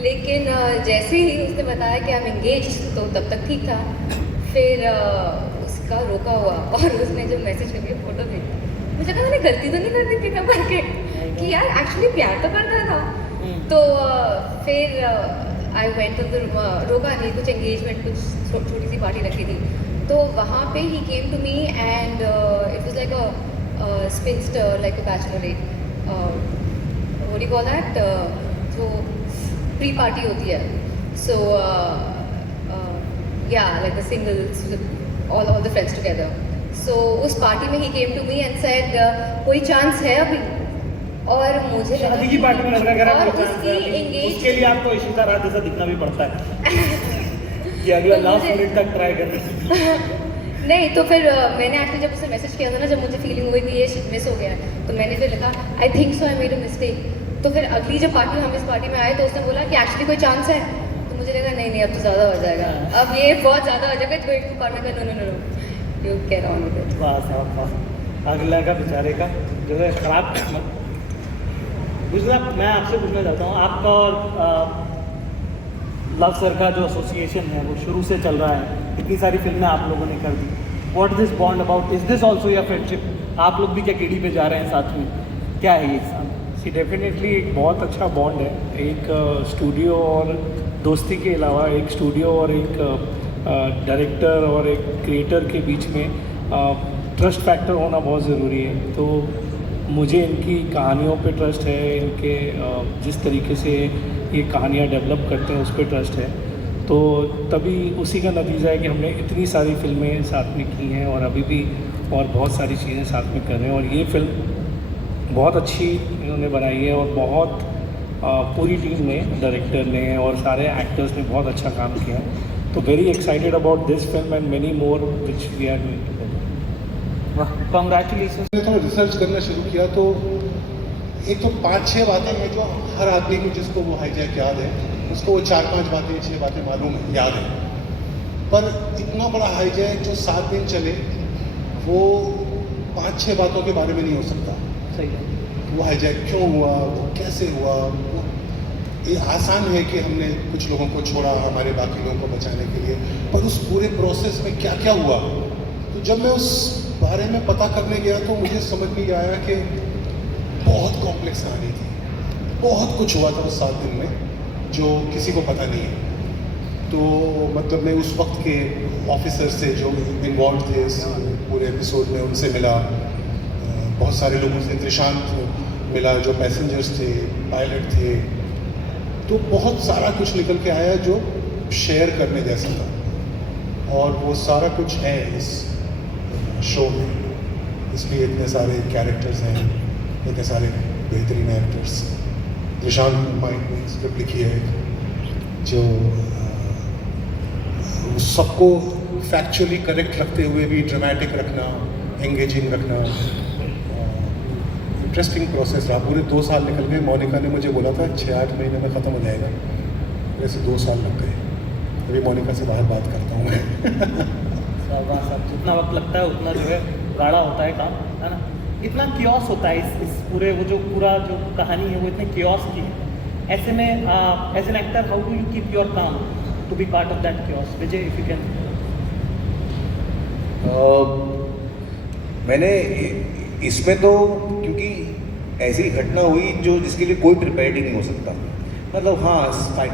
लेकिन जैसे ही उसने बताया कि आई एम एंगेज, तो तब तक ठीक था। फिर उसका रोका हुआ और उसने जो मैसेज करके फ़ोटो भेजी, मुझे कहा मैंने गलती तो नहीं कर दी पिकअप करके कि यार एक्चुअली प्यार तो करता था। तो फिर आई वेंट टू द रोका नहीं, कुछ एंगेजमेंट, कुछ छोटी सी पार्टी रखी थी, तो वहाँ पे he came to me and it was like a spinster, like a bachelorette, what do you call that, जो प्री पार्टी होती है। So yeah like the singles, all the friends together. So उस पार्टी में he came to me and said कोई chance है अभी, और मुझे शादी की पार्टी में लग रहा है और उसकी engaged, उसके लिए आपको इशिता रात जैसा दिखना भी पड़ता है कि अभी लास्ट मिनट तक ट्राई कर रही नहीं। तो फिर मैंने एक्चुअली जब उसे मैसेज किया था ना, जब मुझे फीलिंग हुई कि ये मिस हो गया है, तो मैंने फिर लिखा I think so, I made a mistake. तो फिर अगली जब पार्टी, हम इस पार्टी में आए, तो उसने बोला कि एक्चुअली कोई चांस है, तो मुझे लगा नहीं अब तो ज़्यादा हो जाएगा, अब ये बहुत ज़्यादा हो जाएगा, गोइंग टू पार्टनर का no you can on with it. वाह, अगला का बेचारे का जो है खराब किस्मत। दूसरा मैं आपसे पूछना चाहता हूँ, आपका और लव सर का जो एसोसिएशन है वो शुरू से चल रहा है, इतनी सारी फिल्में आप लोगों ने कर दी, what this bond about, is this also your friendship? आप लोग भी क्या केडी पे जा रहे हैं साथ में, क्या है ये साथ? डेफिनेटली एक बहुत अच्छा बॉन्ड है, एक स्टूडियो और दोस्ती के अलावा एक स्टूडियो और एक डायरेक्टर और एक क्रिएटर के बीच में ट्रस्ट फैक्टर होना बहुत ज़रूरी है। तो मुझे इनकी कहानियों पे ट्रस्ट है, इनके जिस तरीके से ये कहानियाँ डेवलप करते हैं उस पर ट्रस्ट है। तो तभी उसी का नतीजा है कि हमने इतनी सारी फिल्में साथ में की हैं और अभी भी और बहुत सारी चीज़ें साथ में कर रहे हैं। और ये फिल्म बहुत अच्छी इन्होंने बनाई है और बहुत पूरी टीम ने, डायरेक्टर ने और सारे एक्टर्स ने बहुत अच्छा काम किया। तो very excited about this film and many more which we are doing together. Congratulation. मैंने थोड़ा रिसर्च करना शुरू किया तो एक तो 5-6 बातें हैं जो हर आदमी को, जिसको वो हाईजैक याद है, उसको वो 4-5 बातें 6 बातें मालूम है, याद है। पर इतना बड़ा हाईजैक जो 7 दिन चले, वो 5-6 बातों के बारे में नहीं हो सकता। सही है। वो हाईजैक क्यों हुआ, वो कैसे हुआ, वो ये आसान है कि हमने कुछ लोगों को छोड़ा हमारे बाकी लोगों को बचाने के लिए, पर उस पूरे प्रोसेस में क्या क्या हुआ, तो जब मैं उस बारे में पता करने गया तो मुझे समझ में आया कि बहुत कॉम्प्लेक्स कहानी थी, बहुत कुछ हुआ था उस 7 दिन में जो किसी को पता नहीं है। तो मतलब मैं उस वक्त के ऑफिसर से जो इन्वॉल्व थे इस पूरे एपिसोड में, उनसे मिला, बहुत सारे लोगों से, त्रिशांत मिला जो पैसेंजर्स थे, पायलट थे, तो बहुत सारा कुछ निकल के आया जो शेयर करने जैसा था। और वो सारा कुछ है इस शो में, इसलिए इतने सारे कैरेक्टर्स हैं, इतने सारे बेहतरीन एक्टर्स। त्रिशांत माइंड ने स्क्रिप्ट लिखी है जो सबको फैक्चुअली करेक्ट रखते हुए भी ड्रामेटिक रखना, एंगेजिंग रखना, इंटरेस्टिंग प्रोसेस रहा। पूरे 2 साल निकल गए। मोनिका ने मुझे बोला था 6-8 महीने में ख़त्म हो जाएगा, वैसे 2 साल लग गए। अभी मोनिका से बाहर बात करता हूँ मैं। सब जितना वक्त लगता है उतना जो है गाढ़ा होता है काम, है ना। इतना क्योस होता है इस पूरे, वो जो पूरा जो कहानी है वो इतने क्योस की है। ऐसे में as an actor how do you keep your calm to be part of that chaos? Vijay, if you can. मैंने इसमें तो क्योंकि ऐसी घटना हुई जो जिसके लिए कोई प्रिपेयर्ड ही नहीं हो सकता। मतलब हाँ,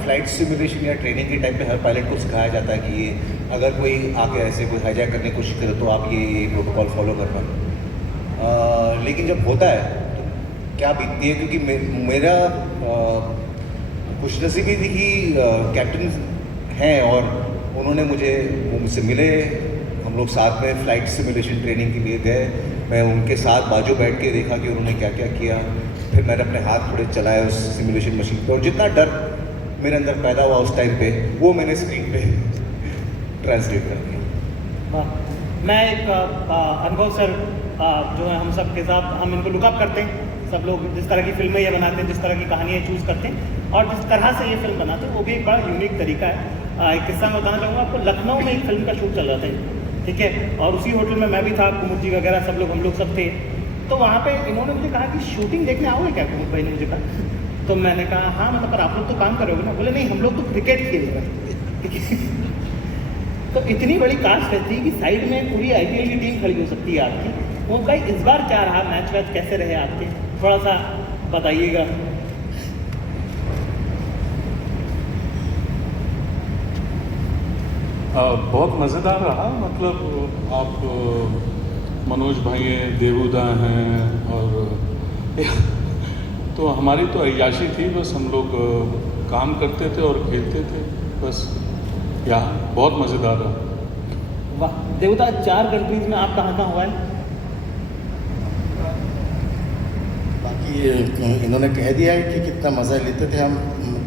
फ्लाइट सिमुलेशन या ट्रेनिंग के टाइम पे हर पायलट को सिखाया जाता है कि ये अगर कोई आके ऐसे कोई हाईजैक करने की कोशिश करे तो आप ये प्रोटोकॉल फॉलो करना। लेकिन जब होता है तो क्या बीतती है, क्योंकि मेरा खुशनसीबी थी कि कैप्टन हैं और उन्होंने मुझसे मिले, हम लोग साथ में फ़्लाइट सिमुलेशन ट्रेनिंग के लिए गए। मैं उनके साथ बाजू बैठ के देखा कि उन्होंने क्या क्या किया। फिर मैंने अपने हाथ थोड़े चलाए उस सिमुलेशन मशीन पे, और जितना डर मेरे अंदर पैदा हुआ उस टाइम पे, वो मैंने स्क्रीन पे ट्रांसलेट कर दिया। मैं एक अनुभव सर जो है हम सब के साथ हम इनको लुकअप करते हैं, सब लोग जिस तरह की फिल्में ये बनाते हैं, जिस तरह की कहानियाँ चूज़ करते हैं और जिस तरह से ये फिल्म बनाते हैं, वो भी एक बड़ा यूनिक तरीका है। एक किस्सा मैं बताना चाहूँगा आपको। लखनऊ में एक फिल्म का शूट चल रहा था, ठीक है, और उसी होटल में मैं भी था, कुमुद जी वगैरह सब लोग, हम लोग सब थे। तो वहाँ पे इन्होंने मुझे कहा कि शूटिंग देखने आओगे क्या, कुमुद भाई ने मुझे कहा। तो मैंने कहा हाँ मतलब, पर आप लोग तो काम करोगे ना। बोले नहीं, हम लोग तो क्रिकेट खेल रहे हैं, ठीक है। तो इतनी बड़ी कास्ट रहती है कि साइड में पूरी IPL की टीम खड़ी हो सकती है आपकी। वो भाई इस बार क्या रहा, मैच वैच कैसे रहे आपके, थोड़ा सा बताइएगा। बहुत मज़ेदार रहा। मतलब आप मनोज भाई हैं, देवुदा हैं, और तो हमारी तो अय्याशी थी, बस हम लोग काम करते थे और खेलते थे बस। यहाँ बहुत मज़ेदार रहा। वाह देवता, 4 कंट्रीज में आप कहाँ हुआ है? बाकी इन्होंने कह दिया है कि कितना मज़ा लेते थे हम।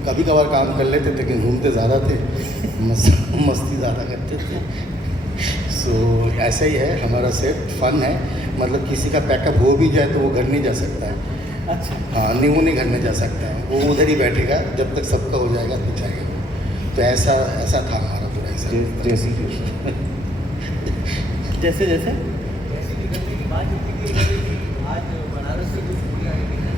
कभी कभार काम कर लेते थे लेकिन घूमते ज़्यादा थे, मस्ती ज़्यादा करते थे। सो ऐसा ही है हमारा सेट, फन है। मतलब किसी का पैकअप हो भी जाए तो वो घर नहीं जा सकता है। अच्छा। हाँ, नहीं वो नहीं घर में जा सकता है, वो उधर ही बैठेगा जब तक सबका हो जाएगा तो जाएगा। तो ऐसा था हमारा पूरा हिसाब। जैसे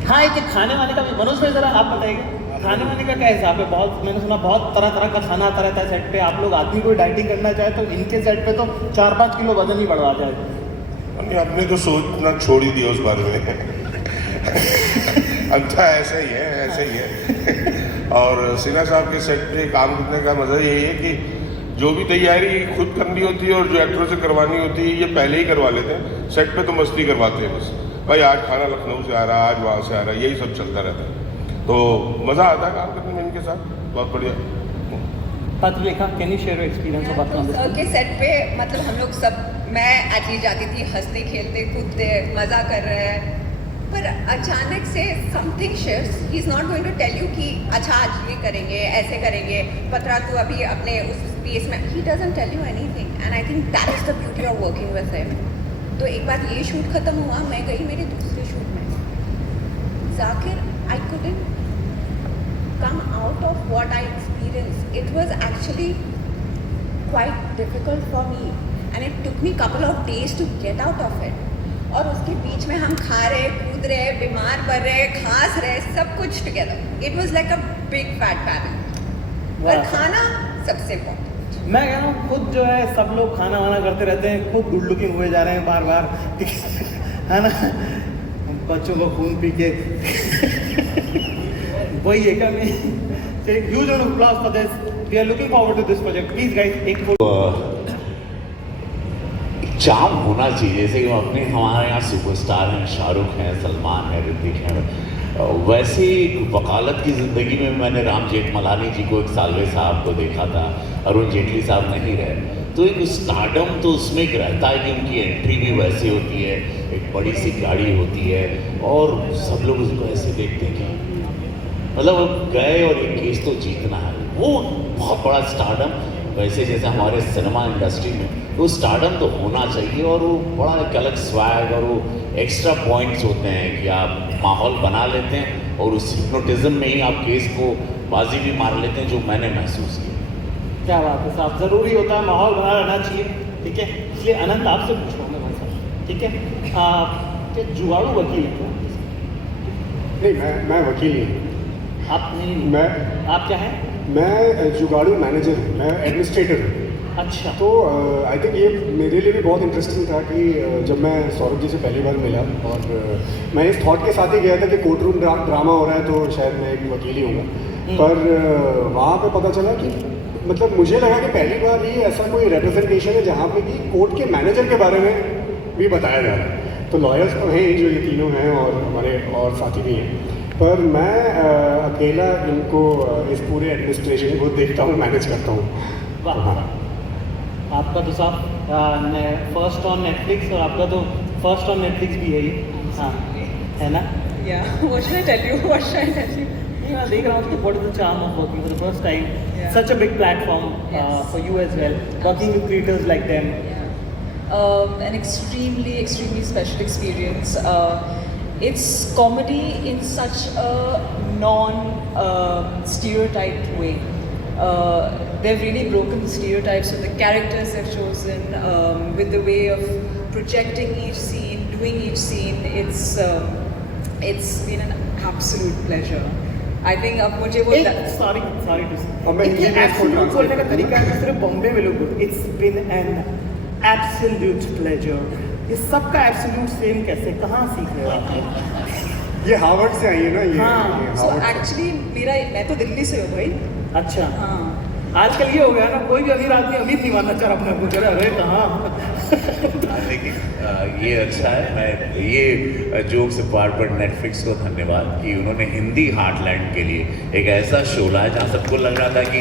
हाँ, एक खाने वाने का भी मनोज भाई ज़रा आप बताइए, खाने वाने का क्या हिसाब है? बहुत मैंने सुना बहुत तरह तरह का खाना आता रहता है सेट पे। आप लोग आदमी कोई डाइटिंग करना चाहे तो इनके सेट पे तो 4-5 किलो वजन ही बढ़वा जाए। आपने तो सोचना छोड़ ही दिया उस बारे में। अच्छा ऐसा ही है, ऐसा ही है। और सिन्हा साहब के सेट पे काम करने का मज़ा यही है कि जो भी तैयारी खुद करनी होती है और जो एक्टरों से करवानी होती है ये पहले ही करवा लेते हैं। सेट पे तो मस्ती करवाते हैं बस, भाई आज खाना लखनऊ से आ रहा, आज वहाँ से आ रहा, यही सब चलता रहता है। तो मज़ा आता है काम करने में इनके साथ, बहुत बढ़िया। Patralekha, can you share experience about on this? के सेट पे मतलब हम लोग सब, मैं एटलीस्ट जाती थी, हंसते खेलते कूदते मज़ा कर रहे हैं, पर अचानक से something shifts. He is not going to tell you कि अच्छा आज ये करेंगे, ऐसे करेंगे, पत्रा तू अभी अपने उस स्पेस में, he doesn't tell you anything. And I think that is the beauty of working with him. तो एक बार ये शूट ख़त्म हुआ, मैं गई मेरे दूसरे शूट में। Zakir, I couldn't come out of what I experienced. It was actually quite difficult for me and it took me couple of days to get out of it. और उसके बीच में हम खा रहे, कूद रहे, बीमार पड़ रहे, खांस रहे, सब कुछ together. It was like a big fat family. और खाना सबसे important. मैं कह रहा हूँ खुद जो है सब लोग खाना वाना करते रहते हैं, खूब गुड लुकिंग हुए जा रहे हैं बार बार, है ना, बच्चों को खून पी के वही है क्या? नहीं, huge round of applause for this. We are looking forward to this project. Please guys, एक चाम होना चाहिए, जैसे कि अपने हमारे यहाँ सुपरस्टार हैं, शाहरुख हैं, सलमान है, ऋतिक हैं, वैसे एक वकालत की ज़िंदगी में मैंने राम जेठमलानी जी को, एक सालवे साहब को देखा था, अरुण जेटली साहब नहीं रहे, तो एक स्टारडम तो उसमें एक रहता है कि उनकी एंट्री भी वैसे होती है, एक बड़ी सी गाड़ी होती है और सब लोग उसको ऐसे देखते हैं, मतलब गए और एक केस तो जीतना है, वो बहुत बड़ा स्टारडम। वैसे जैसे हमारे सिनेमा इंडस्ट्री में वो स्टारडम तो होना चाहिए और वो बड़ा एक अलग स्वैग और वो एक्स्ट्रा पॉइंट्स होते हैं कि आप माहौल बना लेते हैं और उस हिप्नोटिज्म में ही आप केस को बाजी भी मार लेते हैं, जो मैंने महसूस किया। क्या बात है साहब, ज़रूरी होता है, माहौल बना रहना चाहिए, ठीक है। इसलिए अनंत आपसे पूछूँगा भाई साहब, ठीक है, क्या जुगाड़ू वकील है? नहीं, मैं वकील नहीं। आप नहीं? मैं, आप क्या हैं? मैं जुगाड़ू मैनेजर हूँ, मैं एडमिनिस्ट्रेटर हूँ। अच्छा। तो आई थिंक ये मेरे लिए भी बहुत इंटरेस्टिंग था कि जब मैं सौरभ जी से पहली बार मिला और मैं इस थॉट के साथ ही गया था कि कोर्ट रूम ड्रामा हो रहा है तो शायद मैं एक वकील ही हूँगा, पर वहाँ पे पता चला कि मतलब मुझे लगा कि पहली बार ही ऐसा कोई रिप्रेजेंटेशन है जहाँ पे कि कोर्ट के मैनेजर के बारे में भी बताया जा रहा है। तो लॉयर्स तो हैं जो ये तीनों हैं और हमारे और साथी भी हैं, पर मैं अकेला इनको इस पूरे एडमिनिस्ट्रेशन को देखता हूँ, मैनेज करता हूँ। वाह, आपका तो साहब फर्स्ट ऑन नेटफ्लिक्स और आपका तो फर्स्ट ऑन नेटफ्लिक्स भी है ये, हाँ है ना? Yeah, what should I tell you? What should I tell you? Yeah, देख रहा हूँ कि what is the charm of working for the first time, such a big platform for you as well, working with creators like them. An extremely special experience. It's comedy in such a non-stereotyped way. They've really broken the stereotypes with the characters they've chosen, with the way of projecting each scene, doing each scene. It's been an absolute pleasure. I think अब मुझे वो sorry to say, ये absolute बोलने का तरीका है सिर्फ बॉम्बे में लोग It's been an absolute pleasure. ये सबका absolute same कैसे, कहाँ सीख रहे हो आप? ये हार्वर्ड से आई है ना ये। हाँ। So actually मैं तो दिल्ली से हूँ भाई। अच्छा। हाँ। आजकल ये हो गया ना, कोई भी अमीर आदमी अमीर नहीं मानना चाह रहा अपने को, कह रहा अरे कहाँ। लेकिन ये अच्छा है, मैं ये जोक से पार्ट पर नेटफ्लिक्स को धन्यवाद कि उन्होंने हिंदी हार्टलैंड के लिए एक ऐसा शो लाया जहाँ सबको लग रहा था कि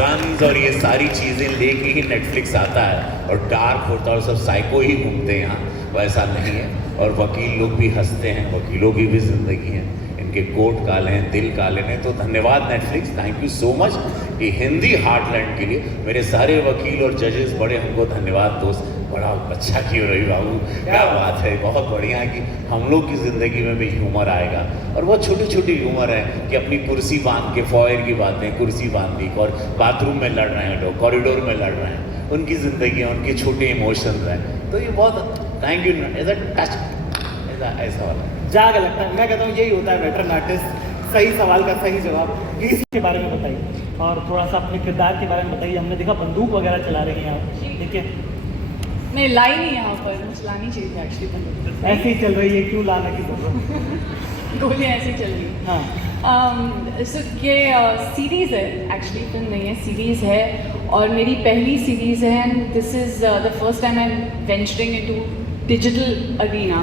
गन्स और ये सारी चीज़ें लेके ही नेटफ्लिक्स आता है और डार्क होता है और सब साइको ही घूमते हैं यहाँ, वैसा नहीं है। और वकील लोग भी हंसते हैं, वकीलों की भी ज़िंदगी है, इनके कोट काले हैं, दिल काले हैं। तो धन्यवाद Netflix, thank you so much कि हिंदी हार्टलैंड के लिए मेरे सारे वकील और जजेस बड़े हमको धन्यवाद दोस्त, बड़ा अच्छा क्यों रही बाबू, क्या बात है, बहुत बढ़िया है कि हम लोग की ज़िंदगी में भी ह्यूमर आएगा। और वो छोटी छोटी ह्यूमर है कि अपनी कुर्सी बांध के फॉयर की बातें, कुर्सी बांध दी और बाथरूम में लड़ रहे हैं लोग, कॉरिडोर में लड़ रहे हैं, उनकी ज़िंदगी है, उनके छोटे इमोशंस हैं। तो ये बहुत thank you as a touch, ऐसा वाला जाग लगता है। मैं कहता हूँ यही होता है वेटरन आर्टिस्ट, सही सवाल का सही जवाब। प्लीज के बारे में बताइए और थोड़ा सा अपने किरदार के बारे में बताइए। हमने देखा बंदूक वगैरह चला रही हैं आप, ठीक है? मैं लाई नहीं यहाँ पर, मुझे लानी चाहिए थी एक्चुअली बंदूक। ऐसे ही चल रही है, क्यों लाने की जरूरत? गोलियाँ ऐसे ही चल रही हैं। हाँ। सो ये सीरीज़ है, एक्चुअली फिल्म नहीं है, सीरीज़ है और मेरी पहली सीरीज़ है and this is the first time I am venturing into digital arena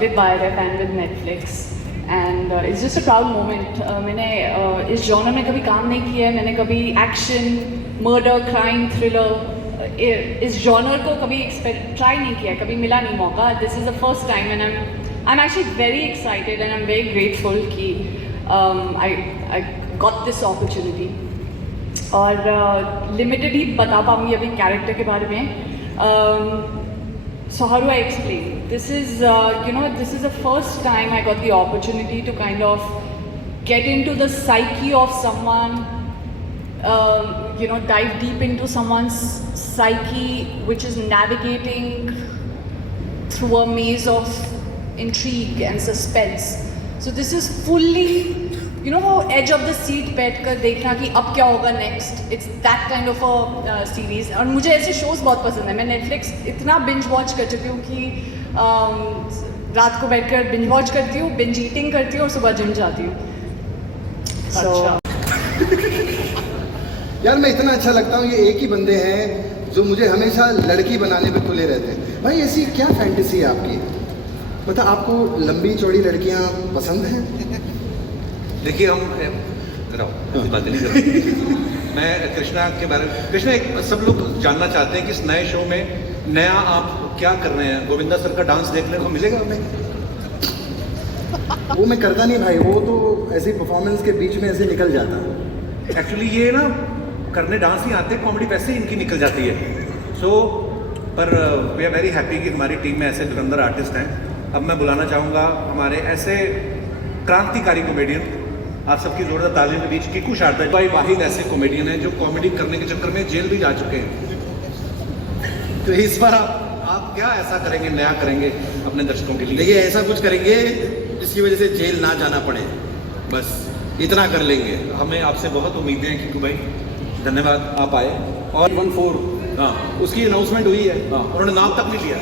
with BioRef and with Netflix and it's just a proud moment. मैंने इस जॉनर में कभी काम नहीं किया है, मैंने कभी एक्शन, मर्डर, क्राइम, थ्रिलर इस जॉनर को कभी ट्राई नहीं किया, कभी मिला नहीं मौका. This is the first time and I am actually very excited and I am very grateful कि आई गॉट दिस अपॉर्चुनिटी. और लिमिटेड ही बता पाऊँगी अभी कैरेक्टर के बारे में. So how do I explain? This is, this is the first time I got the opportunity to kind of get into the psyche of someone, dive deep into someone's psyche, which is navigating through a maze of intrigue and suspense. So this is fully, edge of the seat बैठ कर देखना कि अब क्या होगा next. It's that kind of a series. और मुझे ऐसे shows बहुत पसंद है. मैं Netflix इतना binge watch कर चुकी हूँ कि रात को बैठकर binge watch करती हूँ, binge eating करती हूँ और सुबह जिम जाती हूँ. अच्छा. यार मैं इतना अच्छा लगता हूँ, ये एक ही बंदे हैं जो मुझे हमेशा लड़की बनाने पे तुले रहते हैं. भाई ऐसी क्या फैंटेसी है आपकी? मतलब आपको लंबी चौड़ी लड़कियाँ पसंद हैं? देखिए हम बातें नहीं कर रहे. मैं कृष्णा के बारे में, कृष्णा एक सब लोग जानना चाहते हैं कि इस नए शो में नया आप क्या कर रहे हैं. गोविंदा सर का डांस देखने को मिलेगा हमें? वो मैं करता नहीं भाई, वो तो ऐसी परफॉर्मेंस के बीच में ऐसे निकल जाता. एक्चुअली ये ना करने डांस ही आते, कॉमेडी वैसे ही इनकी निकल जाती है. पर वी आर वेरी हैप्पी कि हमारी टीम में ऐसे धुरंधर आर्टिस्ट हैं. अब मैं बुलाना चाहूँगा हमारे ऐसे क्रांतिकारी कॉमेडियन, आप सबकी जोरदार तालियों के बीच किकू शारदा भाई वाहिद ऐसे कॉमेडियन हैं जो कॉमेडी करने के चक्कर में जेल भी जा चुके हैं. तो इस बार आप क्या ऐसा करेंगे, नया करेंगे अपने दर्शकों के लिए? देखिए ऐसा कुछ करेंगे जिसकी वजह से जेल ना जाना पड़े, बस इतना कर लेंगे. हमें आपसे बहुत उम्मीदें हैं किकू भाई, धन्यवाद आप आए. और 14 हाँ उसकी अनाउंसमेंट हुई है, उन्होंने नाम तक नहीं लिया.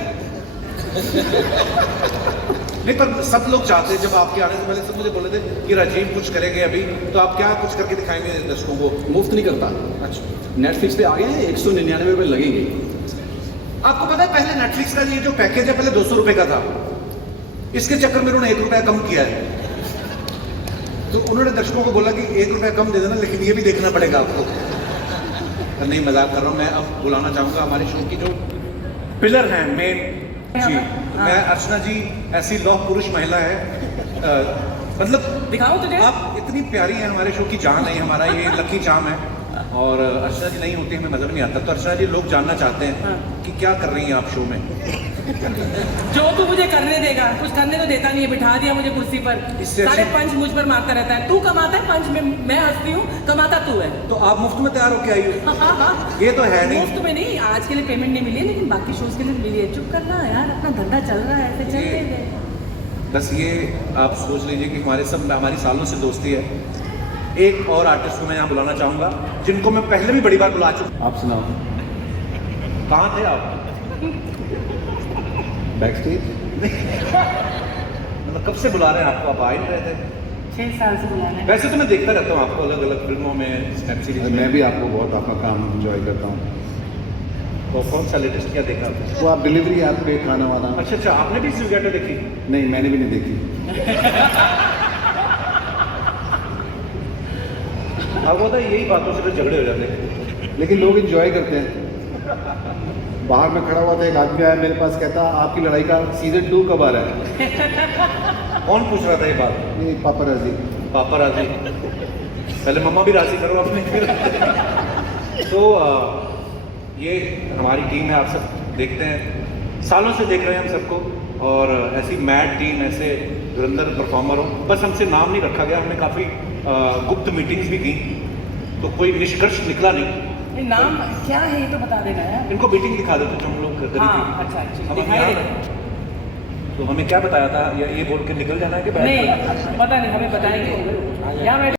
नहीं पर सब लोग चाहते हैं, जब आपके आने से पहले सब मुझे बोले थे कि राजीव कुछ करेंगे अभी, तो आप क्या कुछ करके दिखाएंगे दर्शकों को? मुफ्त नहीं करता. अच्छा नेटफ्लिक्स पे आ गए हैं, 199 रुपये लगेंगे. आपको पता है पहले नेटफ्लिक्स का ये जो पैकेज है पहले 200 रुपये का था, इसके चक्कर में उन्होंने 1 रुपया कम किया है. तो उन्होंने दर्शकों को बोला कि 1 रुपया कम दे देना, लेकिन ये भी देखना पड़ेगा आपको. नहीं मजाक कर रहा हूँ. मैं अब बुलाना चाहूँगा हमारे शो की जो पिलर हैं मेन जी. मैं अर्चना जी ऐसी लौह पुरुष महिला है मतलब दिखाओ तुझे। आप इतनी प्यारी हैं, हमारे शो की जान है, हमारा ये लकी चार्म है। और अर्चना जी नहीं होती हमें मज़ा भी नहीं आता। तो अर्चना जी, लोग जानना चाहते हैं कि क्या कर रही हैं आप शो में? जो तू मुझे करने देगा, कुछ करने तो देता नहीं है। बिठा दिया मुझे कुर्सी पर, सारे पंच मुझ पर मारता रहता है। तू कमाता है पंच में, मैं हंसती हूँ, कमाता तू है। तो आप मुफ्त में तैयार होके आई हो? ये तो है नहीं। मुफ्त में नहीं, आज के लिए पेमेंट नहीं मिली, लेकिन बाकी शोज के लिए मिली है। चुप करना यार, अपना धंधा चल रहा है, ऐसे चलते गए। बस ये आप सोच लीजिए कि हमारी सालों से दोस्ती है। एक और आर्टिस्ट को मैं यहाँ बुलाना चाहूँगा, जिनको मैं पहले भी बड़ी बार बुला चुका। आप सुनाओ, कहाँ थे आप? Back stage? मतलब कब से बुला रहे हैं आपको? आप आ ही नहीं रहे थे। 6 साल से बुला रहे हैं। वैसे तो मैं देखता रहता हूँ आपको अलग अलग फिल्मों में, स्नैप सीरीज में। मैं भी आपको बहुत आपका काम एंजॉय करता हूँ। तो कौन सा लेटेस्ट क्या देखा? वो आप डिलीवरी ऐप पे खाना वाना। अच्छा अच्छा, आपने भी स्विगेटो देखी? नहीं, मैंने भी नहीं देखी। अब होता है यही बातों से तो झगड़े हो जाते हैं। लेकिन लोग एंजॉय करते हैं। बाहर में खड़ा हुआ था, एक आदमी आया मेरे पास, कहता आपकी लड़ाई का सीजन 2 कब आ रहा है? कौन पूछ रहा था ये बात? ये पापा राजी। पहले मम्मा भी राजी करो अपने। तो ये हमारी टीम है, आप सब देखते हैं, सालों से देख रहे हैं हम सबको। और ऐसी मैड टीम, ऐसे धुरंधर परफॉर्मर हो, बस हमसे नाम नहीं रखा गया। हमने काफ़ी गुप्त मीटिंग्स भी की, तो कोई निष्कर्ष निकला नहीं। नाम क्या है ये तो बता देना है। इनको मीटिंग दिखा दो जो हम लोग करी थी। अच्छा, हम यहाँ तो हमें क्या बताया था, ये बोल के निकल जाना है कि नहीं, पता नहीं, हमें बताएंगे। यहाँ